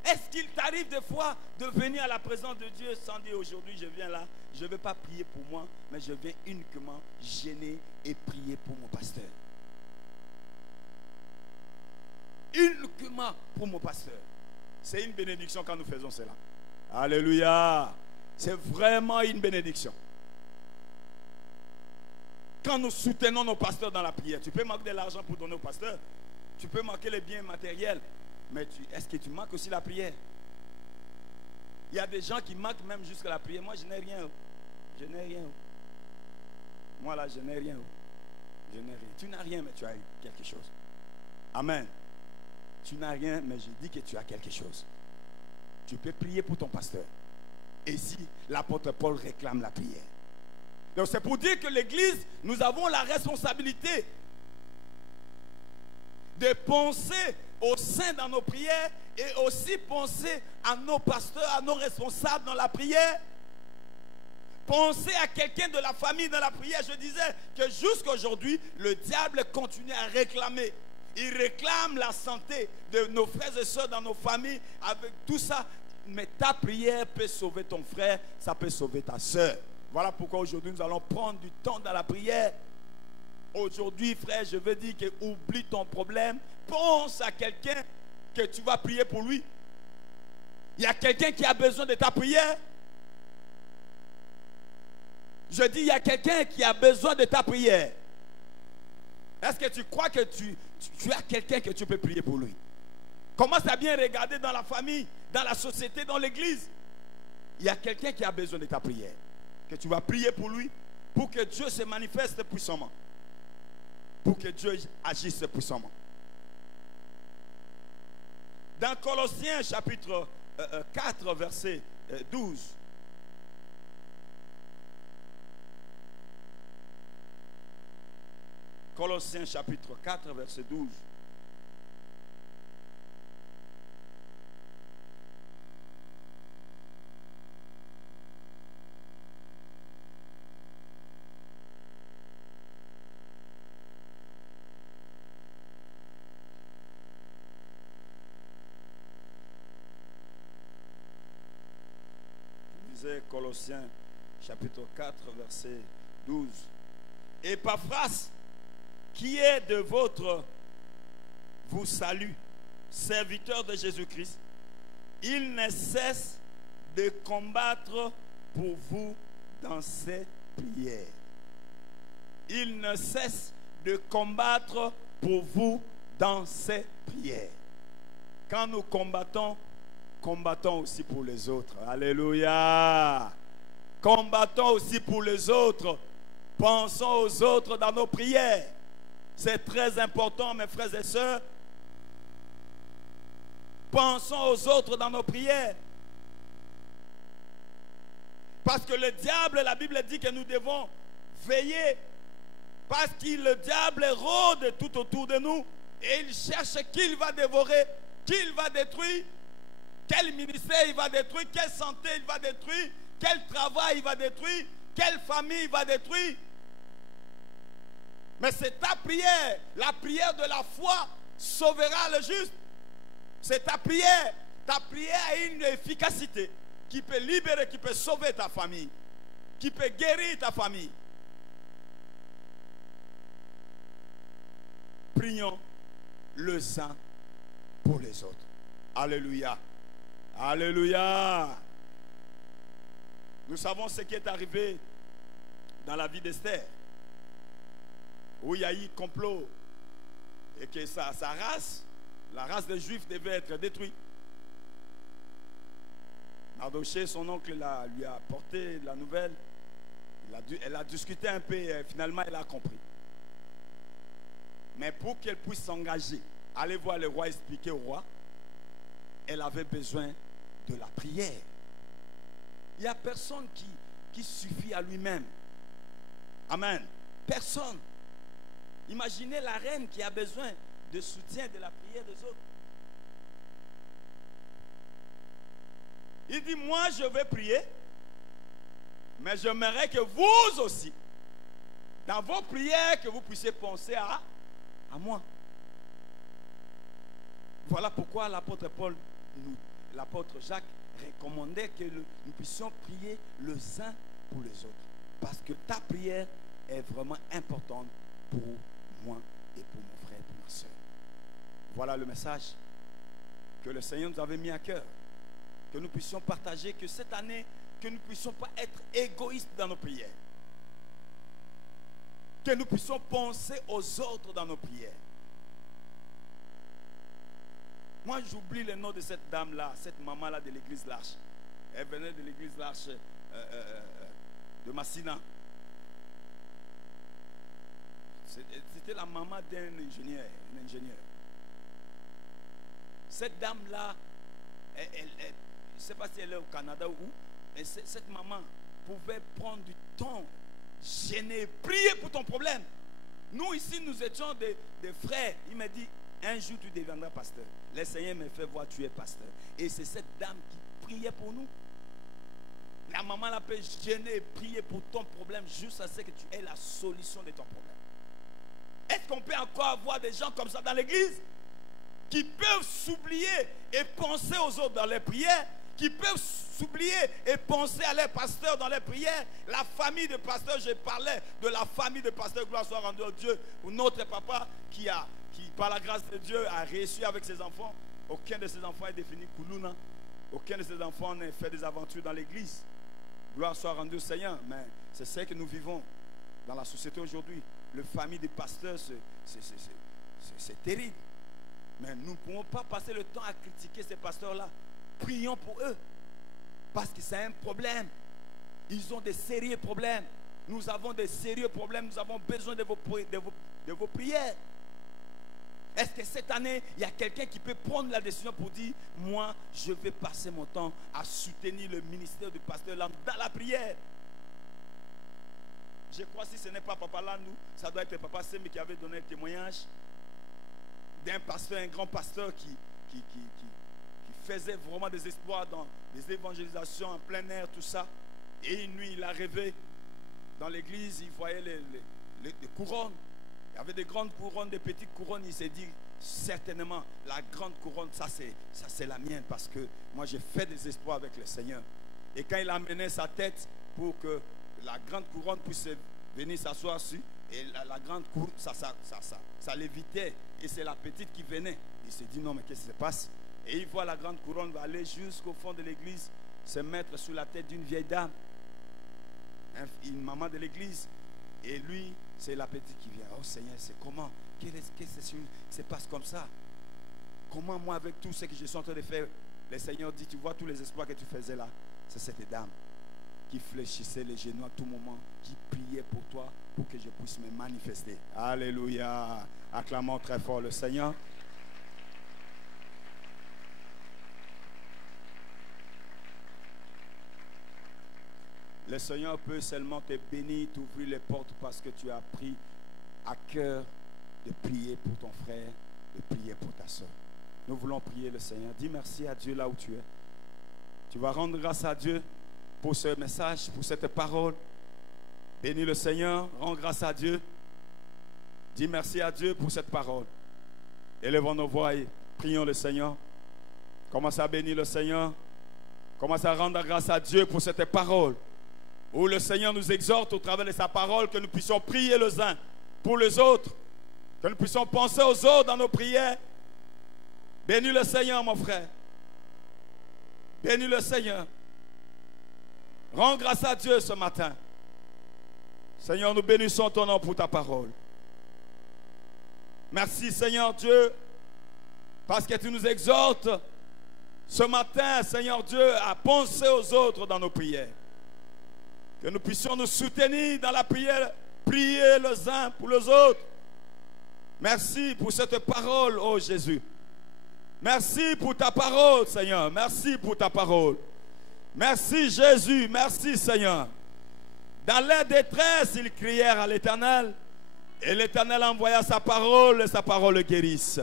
Est-ce qu'il t'arrive des fois de venir à la présence de Dieu sans dire aujourd'hui je viens là, je ne vais pas prier pour moi, mais je viens uniquement gêner et prier pour mon pasteur. Uniquement pour mon pasteur. C'est une bénédiction quand nous faisons cela. Alléluia. C'est vraiment une bénédiction. Quand nous soutenons nos pasteurs dans la prière, tu peux manquer de l'argent pour donner au pasteur. Tu peux manquer les biens matériels. Mais est-ce que tu manques aussi la prière? Il y a des gens qui manquent même jusqu'à la prière. Moi, je n'ai rien. Je n'ai rien. Moi, là, je n'ai rien. Je n'ai rien. Tu n'as rien, mais tu as quelque chose. Amen. Tu n'as rien, mais je dis que tu as quelque chose. Tu peux prier pour ton pasteur. Et si l'apôtre Paul réclame la prière. Donc, c'est pour dire que l'Église, nous avons la responsabilité de penser aux saints dans nos prières et aussi penser à nos pasteurs, à nos responsables dans la prière. Penser à quelqu'un de la famille dans la prière. Je disais que jusqu'à aujourd'hui, le diable continue à réclamer. Il réclame la santé de nos frères et sœurs dans nos familles avec tout ça. Mais ta prière peut sauver ton frère, ça peut sauver ta sœur. Voilà pourquoi aujourd'hui nous allons prendre du temps dans la prière. Aujourd'hui, frère, je veux dire que oublie ton problème. Pense à quelqu'un que tu vas prier pour lui. Il y a quelqu'un qui a besoin de ta prière. Je dis, il y a quelqu'un qui a besoin de ta prière. Est-ce que tu crois que tu as quelqu'un que tu peux prier pour lui? Commence à bien regarder dans la famille, dans la société, dans l'église. Il y a quelqu'un qui a besoin de ta prière. Que tu vas prier pour lui, pour que Dieu se manifeste puissamment. Pour que Dieu agisse puissamment. Dans Colossiens chapitre 4, verset 12. Colossiens chapitre 4, verset 12. Colossiens chapitre 4 verset 12. Epaphras, qui est de votre, vous salue, serviteur de Jésus-Christ. Il ne cesse de combattre pour vous dans ses prières. Il ne cesse de combattre pour vous dans ses prières. Quand nous combattons, combattons aussi pour les autres. Alléluia. Combattons aussi pour les autres. Pensons aux autres dans nos prières. C'est très important, mes frères et sœurs. Pensons aux autres dans nos prières. Parce que le diable, la Bible dit que nous devons veiller. Parce que le diable rôde tout autour de nous. Et il cherche qui il va dévorer, qui il va détruire, quel ministère il va détruire, quelle santé il va détruire, quel travail il va détruire, quelle famille il va détruire. Mais c'est ta prière, la prière de la foi sauvera le juste. C'est ta prière a une efficacité qui peut libérer, qui peut sauver ta famille, qui peut guérir ta famille. Prions les uns pour les autres. Alléluia. Alléluia. Nous savons ce qui est arrivé dans la vie d'Esther, où il y a eu complot et que sa race, la race des Juifs, devait être détruite. Mardochée, son oncle, lui a apporté la nouvelle. Elle a discuté un peu et finalement elle a compris. Mais pour qu'elle puisse s'engager, aller voir le roi, expliquer au roi, elle avait besoin de la prière. Il n'y a personne qui suffit à lui-même. Amen. Personne. Imaginez la reine qui a besoin de soutien de la prière des autres. Il dit, moi je vais prier, mais j'aimerais que vous aussi, dans vos prières, que vous puissiez penser à moi. Voilà pourquoi l'apôtre Paul, l'apôtre Jacques recommandait que nous puissions prier les uns pour les autres. Parce que ta prière est vraiment importante pour moi et pour mon frère et pour ma soeur. Voilà le message que le Seigneur nous avait mis à cœur. Que nous puissions partager, que cette année, que nous ne puissions pas être égoïstes dans nos prières. Que nous puissions penser aux autres dans nos prières. Moi, j'oublie le nom de cette dame-là, cette maman-là de l'église L'Arche. Elle venait de l'église L'Arche de Massina. C'était la maman d'un ingénieur, un ingénieur. Cette dame-là, je ne sais pas si elle est au Canada ou où, mais cette maman pouvait prendre du temps, gêner, prier pour ton problème. Nous ici, nous étions des frères. Il m'a dit, un jour tu deviendras pasteur. Le Seigneur me fait voir tu es pasteur. Et c'est cette dame qui priait pour nous. La maman la peut gêner et prier pour ton problème jusqu'à ce que tu aies la solution de ton problème. Est-ce qu'on peut encore avoir des gens comme ça dans l'église qui peuvent s'oublier et penser aux autres dans les prières, qui peuvent s'oublier et penser à leurs pasteurs dans les prières? La famille de pasteurs, je parlais de la famille de pasteurs, gloire soit rendue à Dieu, ou notre papa qui par la grâce de Dieu a réussi avec ses enfants. Aucun de ses enfants est défini Koulouna. Aucun de ses enfants n'a fait des aventures dans l'église. Gloire soit rendue au Seigneur. Mais c'est ce que nous vivons dans la société aujourd'hui. La famille des pasteurs, c'est terrible. Mais nous ne pouvons pas passer le temps à critiquer ces pasteurs-là. Prions pour eux. Parce que c'est un problème. Ils ont des sérieux problèmes. Nous avons des sérieux problèmes. Nous avons besoin de vos prières. Est-ce que cette année, il y a quelqu'un qui peut prendre la décision pour dire, moi, je vais passer mon temps à soutenir le ministère du pasteur là dans la prière? Je crois que si ce n'est pas papa là, nous, ça doit être papa Semi qui avait donné le témoignage d'un pasteur, un grand pasteur qui faisait vraiment des espoirs dans les évangélisations en plein air, tout ça. Et une nuit, il a rêvé dans l'église, il voyait les couronnes. Il y avait des grandes couronnes, des petites couronnes. Il s'est dit, certainement, la grande couronne, ça c'est la mienne, parce que moi j'ai fait des espoirs avec le Seigneur. Et quand il a mené sa tête pour que la grande couronne puisse venir s'asseoir dessus, et la grande couronne, ça l'évitait. Et c'est la petite qui venait. Il s'est dit, non, mais qu'est-ce qui se passe? Et il voit la grande couronne va aller jusqu'au fond de l'église, se mettre sur la tête d'une vieille dame, une maman de l'église. Et lui, c'est la petite qui vient. Oh Seigneur, c'est comment? Qu'est-ce qui se passe comme ça? Comment moi, avec tout ce que je suis en train de faire? Le Seigneur dit, tu vois tous les espoirs que tu faisais là? C'est cette dame qui fléchissait les genoux à tout moment, qui priait pour toi, pour que je puisse me manifester. Alléluia. Acclamons très fort le Seigneur. Le Seigneur peut seulement te bénir, t'ouvrir les portes parce que tu as pris à cœur de prier pour ton frère, de prier pour ta soeur. Nous voulons prier le Seigneur. Dis merci à Dieu là où tu es. Tu vas rendre grâce à Dieu pour ce message, pour cette parole. Bénis le Seigneur, rends grâce à Dieu. Dis merci à Dieu pour cette parole. Élevons nos voix et prions le Seigneur. Commence à bénir le Seigneur. Commence à rendre grâce à Dieu pour cette parole. Où le Seigneur nous exhorte au travers de sa parole que nous puissions prier les uns pour les autres. Que nous puissions penser aux autres dans nos prières. Bénis le Seigneur, mon frère. Bénis le Seigneur. Rends grâce à Dieu ce matin. Seigneur, nous bénissons ton nom pour ta parole. Merci, Seigneur Dieu, parce que tu nous exhortes ce matin, Seigneur Dieu, à penser aux autres dans nos prières. Que nous puissions nous soutenir dans la prière, prier les uns pour les autres. Merci pour cette parole, oh Jésus. Merci pour ta parole, Seigneur. Merci pour ta parole. Merci, Jésus. Merci, Seigneur. Dans leur détresse, ils crièrent à l'Éternel. Et l'Éternel envoya sa parole et sa parole guérisse.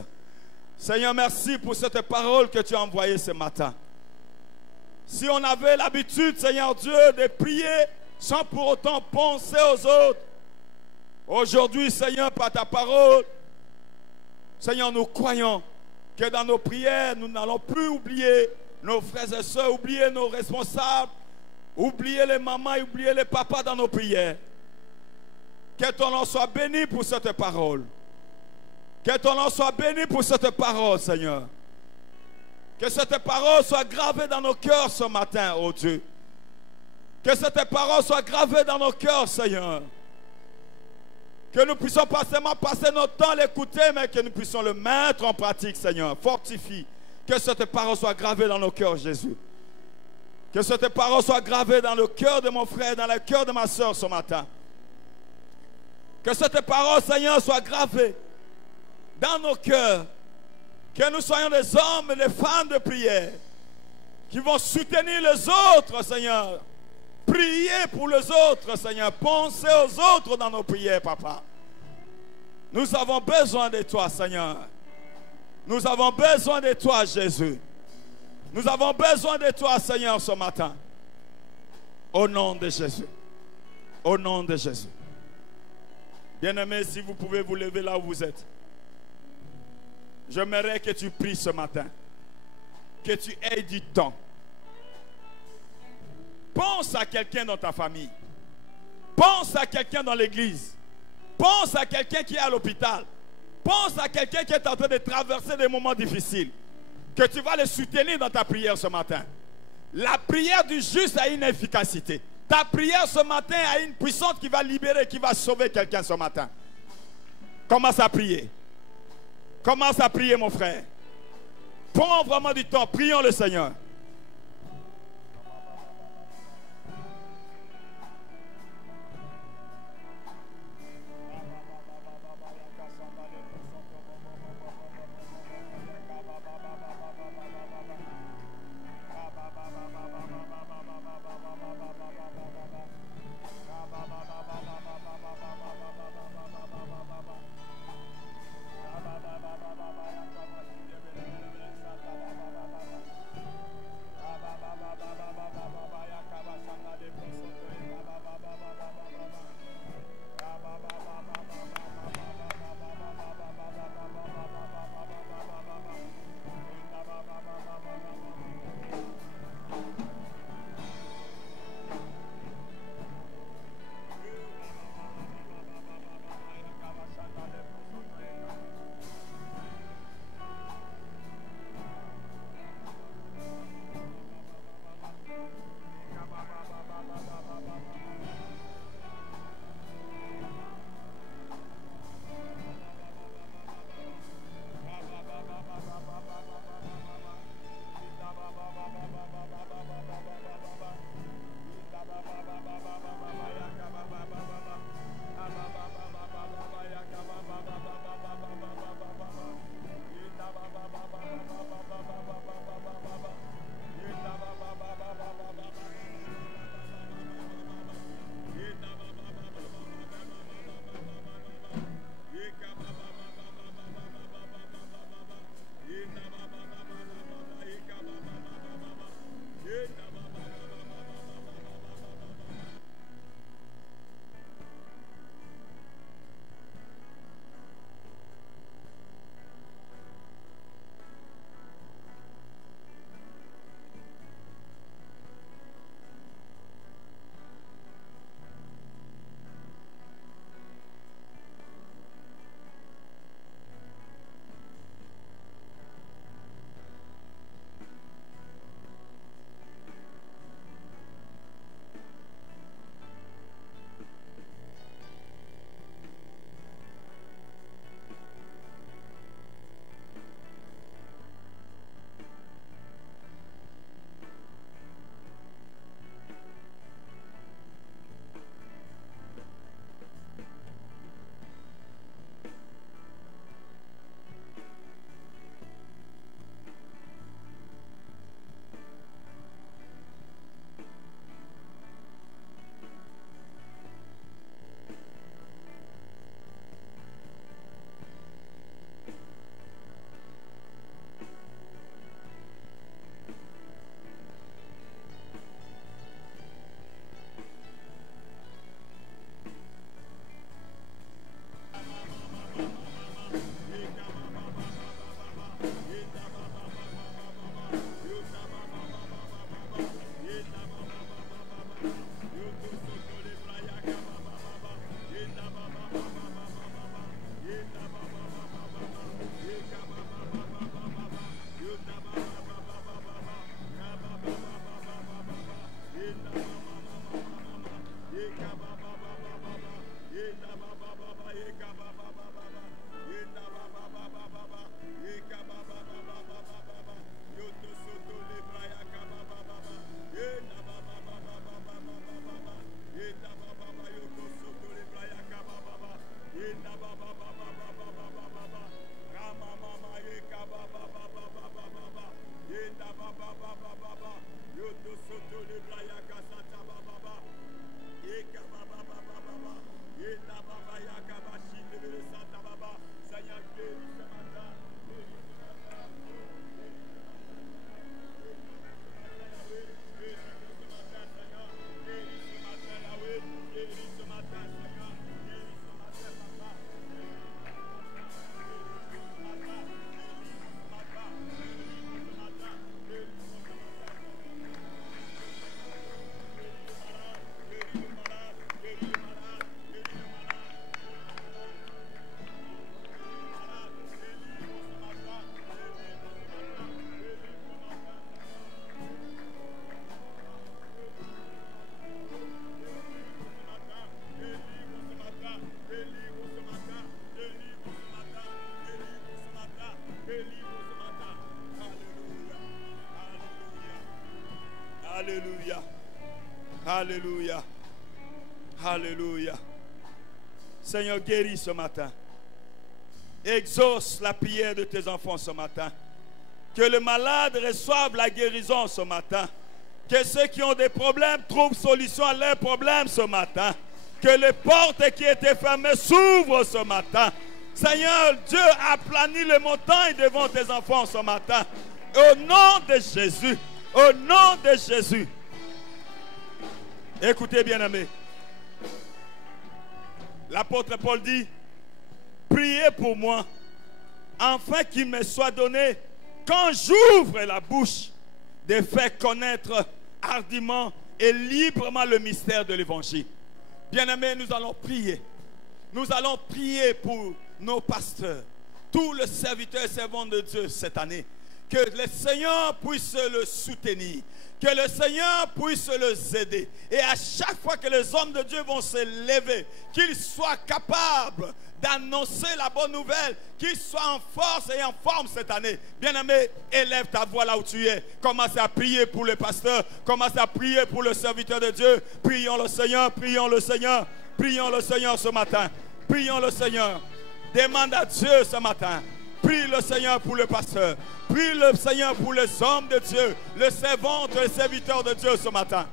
Seigneur, merci pour cette parole que tu as envoyée ce matin. Si on avait l'habitude, Seigneur Dieu, de prier sans pour autant penser aux autres, aujourd'hui, Seigneur, par ta parole, Seigneur, nous croyons que dans nos prières, nous n'allons plus oublier nos frères et sœurs, oublier nos responsables, oublier les mamans, oublier les papas dans nos prières. Que ton nom soit béni pour cette parole. Que ton nom soit béni pour cette parole, Seigneur. Que cette parole soit gravée dans nos cœurs ce matin, oh Dieu. Que cette parole soit gravée dans nos cœurs, Seigneur. Que nous puissions pas seulement passer notre temps à l'écouter, mais que nous puissions le mettre en pratique, Seigneur. Fortifie. Que cette parole soit gravée dans nos cœurs, Jésus. Que cette parole soit gravée dans le cœur de mon frère, dans le cœur de ma soeur ce matin. Que cette parole, Seigneur, soit gravée dans nos cœurs. Que nous soyons des hommes et des femmes de prière qui vont soutenir les autres, Seigneur. Prier pour les autres, Seigneur. Penser aux autres dans nos prières, Papa. Nous avons besoin de toi, Seigneur. Nous avons besoin de toi, Jésus. Nous avons besoin de toi, Seigneur, ce matin. Au nom de Jésus. Au nom de Jésus. Bien-aimés, si vous pouvez vous lever là où vous êtes. J'aimerais que tu pries ce matin. Que tu aies du temps. Pense à quelqu'un dans ta famille. Pense à quelqu'un dans l'église. Pense à quelqu'un qui est à l'hôpital. Pense à quelqu'un qui est en train de traverser des moments difficiles. Que tu vas le soutenir dans ta prière ce matin. La prière du juste a une efficacité. Ta prière ce matin a une puissance qui va libérer, qui va sauver quelqu'un ce matin. Commence à prier. Commence à prier, mon frère. Prends vraiment du temps. Prions le Seigneur. Alléluia. Alléluia. Alléluia. Seigneur, guéris ce matin. Exauce la prière de tes enfants ce matin. Que les malades reçoivent la guérison ce matin. Que ceux qui ont des problèmes trouvent solution à leurs problèmes ce matin. Que les portes qui étaient fermées s'ouvrent ce matin. Seigneur, Dieu aplanit les montagnes devant tes enfants ce matin. Au nom de Jésus. Au nom de Jésus. Écoutez, bien-aimés. L'apôtre Paul dit, priez pour moi, afin qu'il me soit donné, quand j'ouvre la bouche, de faire connaître hardiment et librement le mystère de l'évangile. Bien-aimés, nous allons prier. Nous allons prier pour nos pasteurs, tous les serviteurs et servantes de Dieu cette année. Que le Seigneur puisse le soutenir. Que le Seigneur puisse les aider. Et à chaque fois que les hommes de Dieu vont se lever, qu'ils soient capables d'annoncer la bonne nouvelle, qu'ils soient en force et en forme cette année. Bien-aimé, élève ta voix là où tu es. Commence à prier pour le pasteur. Commence à prier pour le serviteur de Dieu. Prions le Seigneur, prions le Seigneur. Prions le Seigneur ce matin. Prions le Seigneur. Demande à Dieu ce matin. Prie le Seigneur pour le pasteur. Prie le Seigneur pour les hommes de Dieu, les servantes et les serviteurs de Dieu ce matin.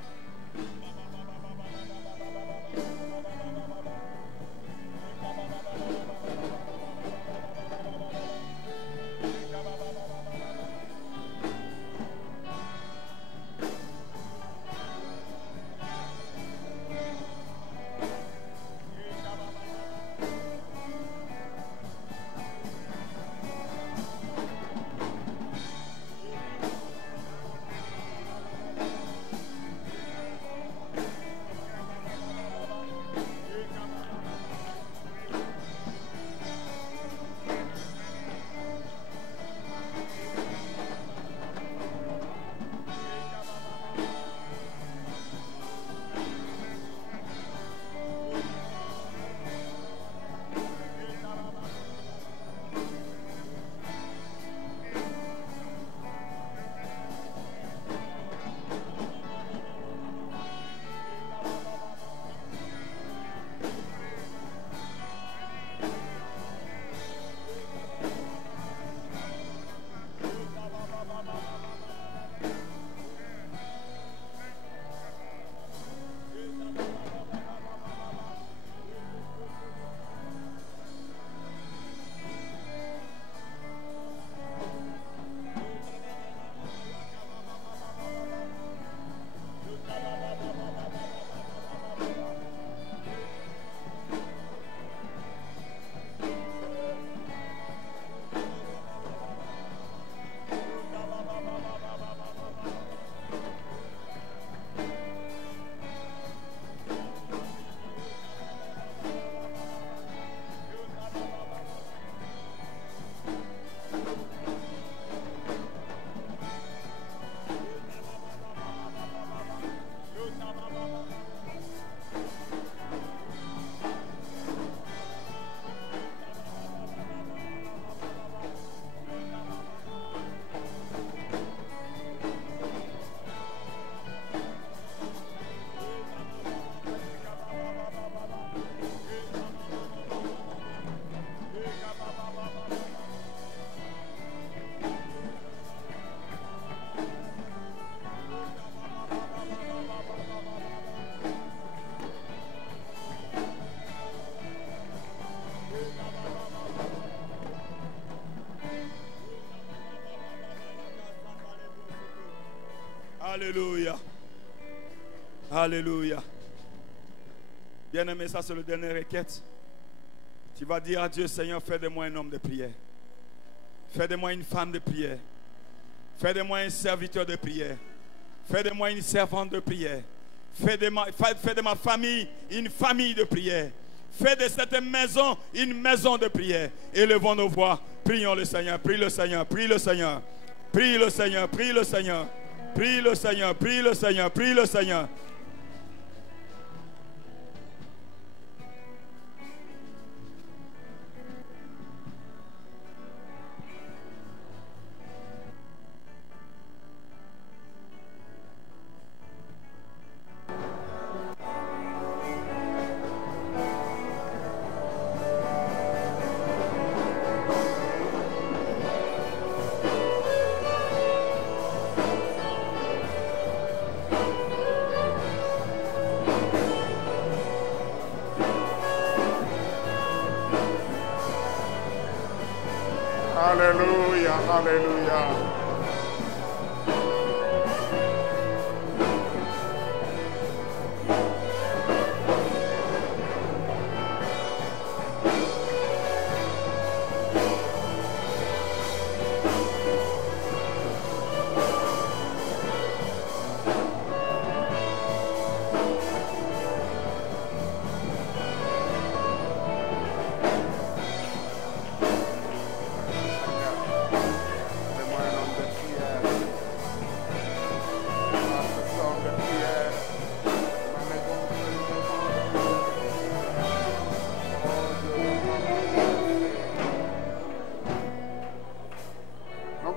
Alléluia. Alléluia. Bien-aimé, ça c'est le dernier requête. Tu vas dire à Dieu, Seigneur, fais de moi un homme de prière. Fais de moi une femme de prière. Fais de moi un serviteur de prière. Fais de moi une servante de prière. Fais de ma famille une famille de prière. Fais de cette maison une maison de prière. Élevons nos voix. Prions le Seigneur. Prie le Seigneur. Prie le Seigneur. Prie le Seigneur. Prie le Seigneur. Prie le Seigneur. Prie le Seigneur. Prie le Seigneur. Alléluia, alléluia.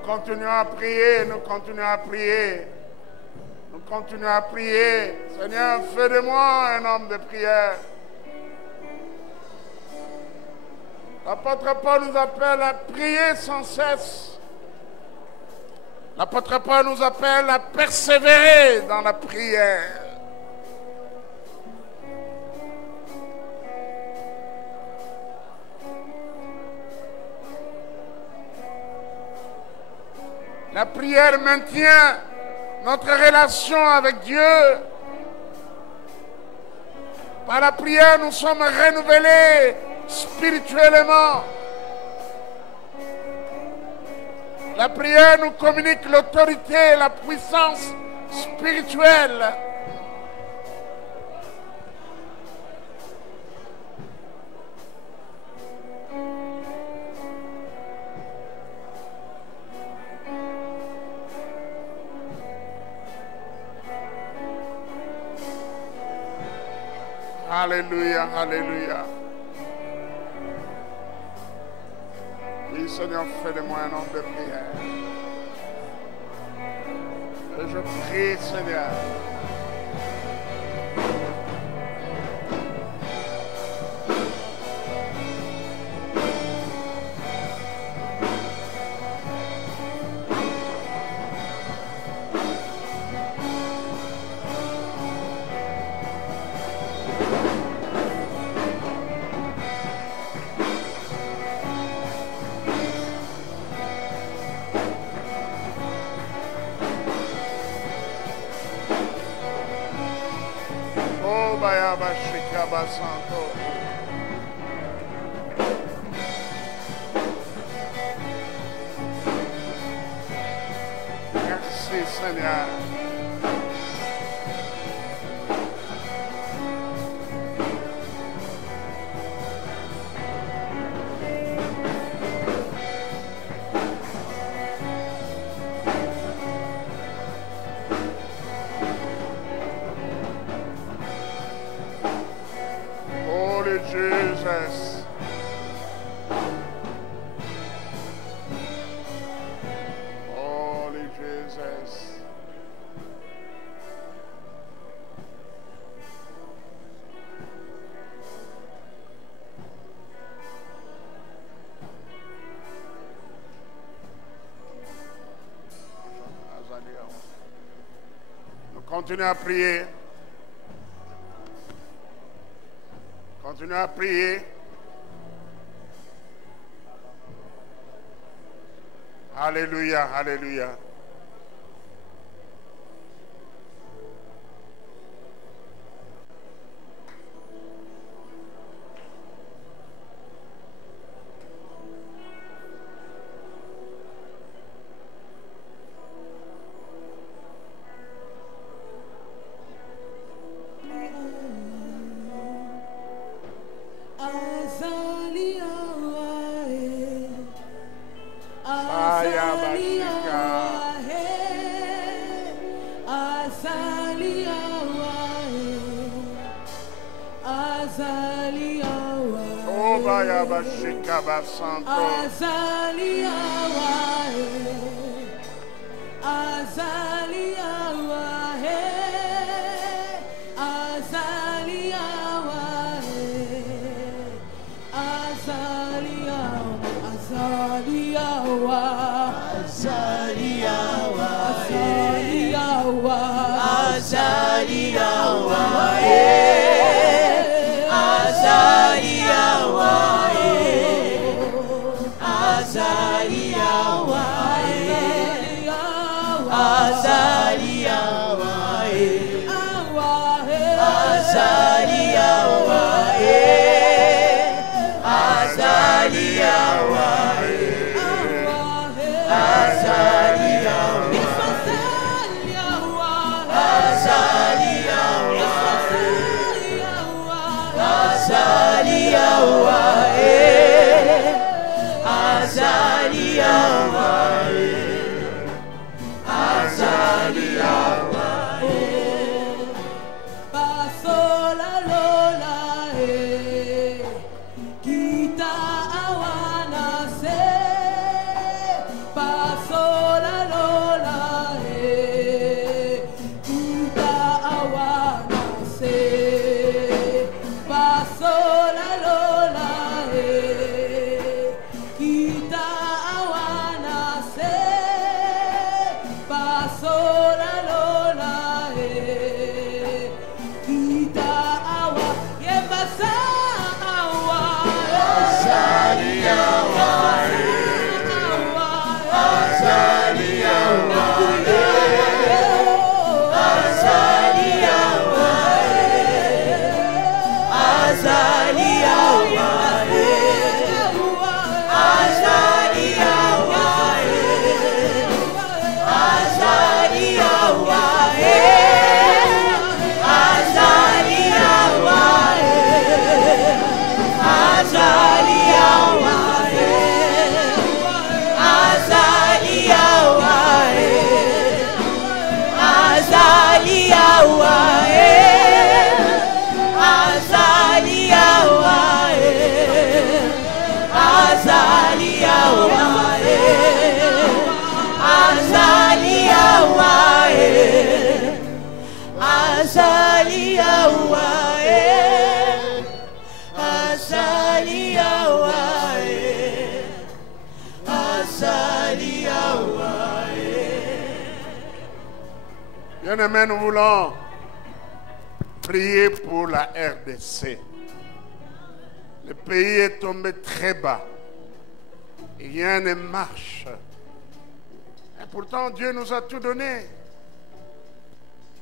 Continuons à prier, nous continuons à prier. Nous continuons à prier. Seigneur, fais de moi un homme de prière. L'apôtre Paul nous appelle à prier sans cesse. L'apôtre Paul nous appelle à persévérer dans la prière. La prière maintient notre relation avec Dieu. Par la prière, nous sommes renouvelés spirituellement. La prière nous communique l'autorité, la puissance spirituelle. Alléluia, alléluia. Oui, Seigneur, fais de moi un homme de prière. Et je prie, Seigneur. Santo. Merci Seigneur. Jesus. Holy Jesus. Nous continuons à prier. Continuez à prier. Alléluia, alléluia. Kaya Bashika Basanto. Azalia wae, Azalia wae, Azalia wae, Azalia, Azalia wae, Azalia wae, Azalia wae, Azalia wae, Azalia wae, Azalia wae, Azalia wae, Azalia wae, Azalia Bien-aimés, nous voulons prier pour la RDC. Le pays est tombé très bas. Rien ne marche. Et pourtant, Dieu nous a tout donné.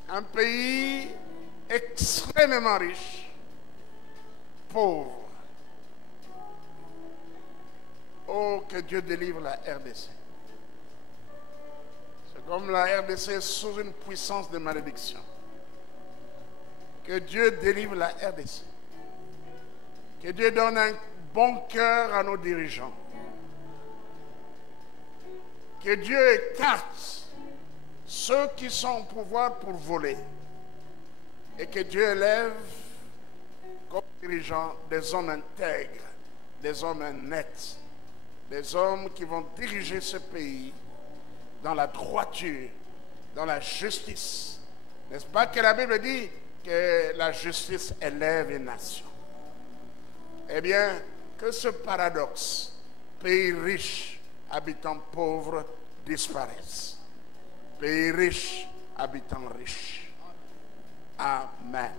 Un pays extrêmement riche, pauvre. Oh, que Dieu délivre la RDC. C'est comme la RDC est sous une puissance de malédiction. Que Dieu délivre la RDC. Que Dieu donne un bon cœur à nos dirigeants. Que Dieu écarte ceux qui sont au pouvoir pour voler. Et que Dieu élève comme dirigeants des hommes intègres, des hommes honnêtes, des hommes qui vont diriger ce pays dans la droiture, dans la justice. N'est-ce pas que la Bible dit que la justice élève une nation? Eh bien, que ce paradoxe, pays riche, habitants pauvres, disparaisse. Pays riche, habitants riches. Amen.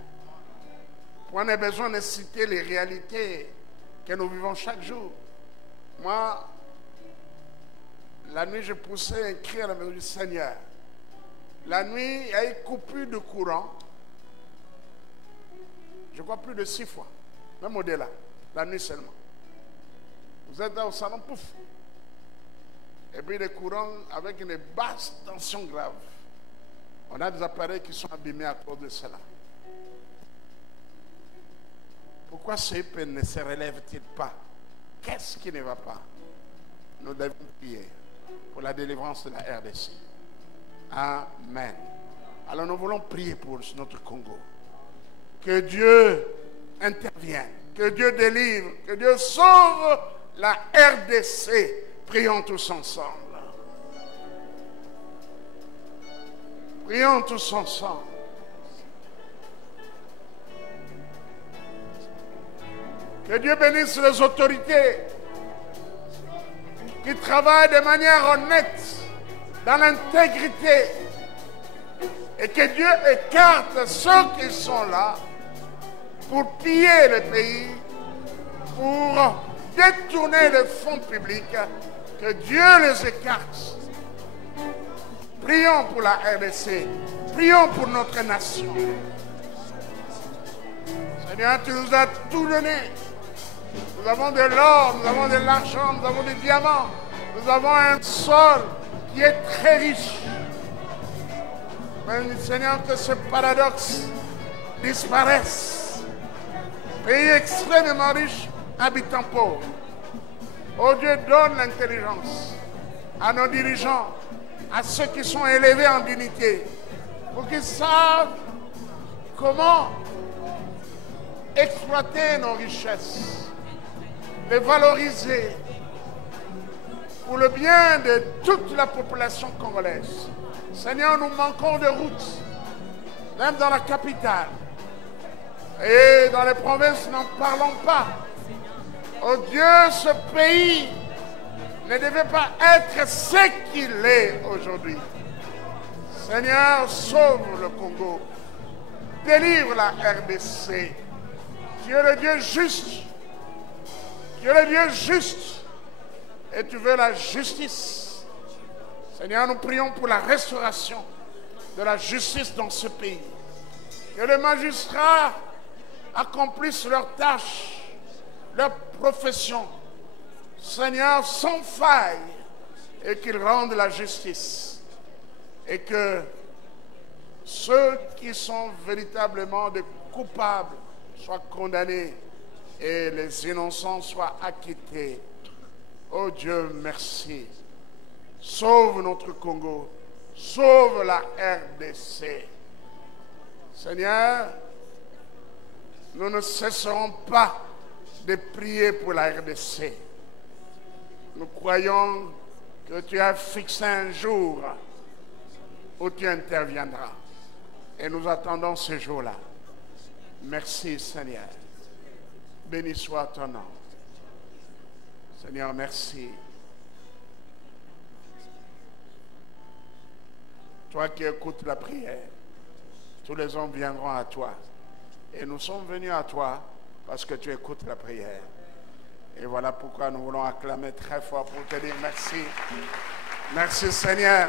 On a besoin de citer les réalités que nous vivons chaque jour. Moi, la nuit, je poussais un cri à la maison du Seigneur. La nuit, il y a eu coupure de courant. Je crois plus de 6 fois. Même au-delà. La nuit seulement. Vous êtes au salon, pouf. Et puis des courants avec une basse tension grave. On a des appareils qui sont abîmés à cause de cela. Pourquoi ce peuple ne se relève-t-il pas? Qu'est-ce qui ne va pas? Nous devons prier pour la délivrance de la RDC. Amen. Alors nous voulons prier pour notre Congo. Que Dieu intervienne Que Dieu délivre, que Dieu sauve la RDC. Prions tous ensemble. Prions tous ensemble. Que Dieu bénisse les autorités qui travaillent de manière honnête, dans l'intégrité, et que Dieu écarte ceux qui sont là pour piller le pays, pour détourner les fonds publics, que Dieu les écarte. Prions pour la RDC, prions pour notre nation. Seigneur, tu nous as tout donné. Nous avons de l'or, nous avons de l'argent, nous avons des diamants, nous avons un sol qui est très riche. Mais Seigneur, que ce paradoxe disparaisse. Pays extrêmement riche, habitants pauvres. Oh Dieu, donne l'intelligence à nos dirigeants, à ceux qui sont élevés en dignité, pour qu'ils savent comment exploiter nos richesses, les valoriser pour le bien de toute la population congolaise. Seigneur, nous manquons de routes, même dans la capitale. Et dans les provinces, n'en parlons pas. Oh Dieu, ce pays ne devait pas être ce qu'il est aujourd'hui. Seigneur, sauve le Congo. Délivre la RDC. Tu es le Dieu juste. Tu es le Dieu juste. Et tu veux la justice. Seigneur, nous prions pour la restauration de la justice dans ce pays. Que les magistrats accomplissent leurs tâches, leur profession, Seigneur, sans faille, et qu'ils rendent la justice. Et que ceux qui sont véritablement des coupables soient condamnés et les innocents soient acquittés. Oh Dieu, merci. Sauve notre Congo, sauve la RDC. Seigneur, nous ne cesserons pas de prier pour la RDC. Nous croyons que tu as fixé un jour où tu interviendras. Et nous attendons ce jour-là. Merci Seigneur. Béni soit ton nom. Seigneur, merci. Toi qui écoutes la prière, tous les hommes viendront à toi. Et nous sommes venus à toi parce que tu écoutes la prière. Et voilà pourquoi nous voulons acclamer très fort pour te dire merci. Merci Seigneur.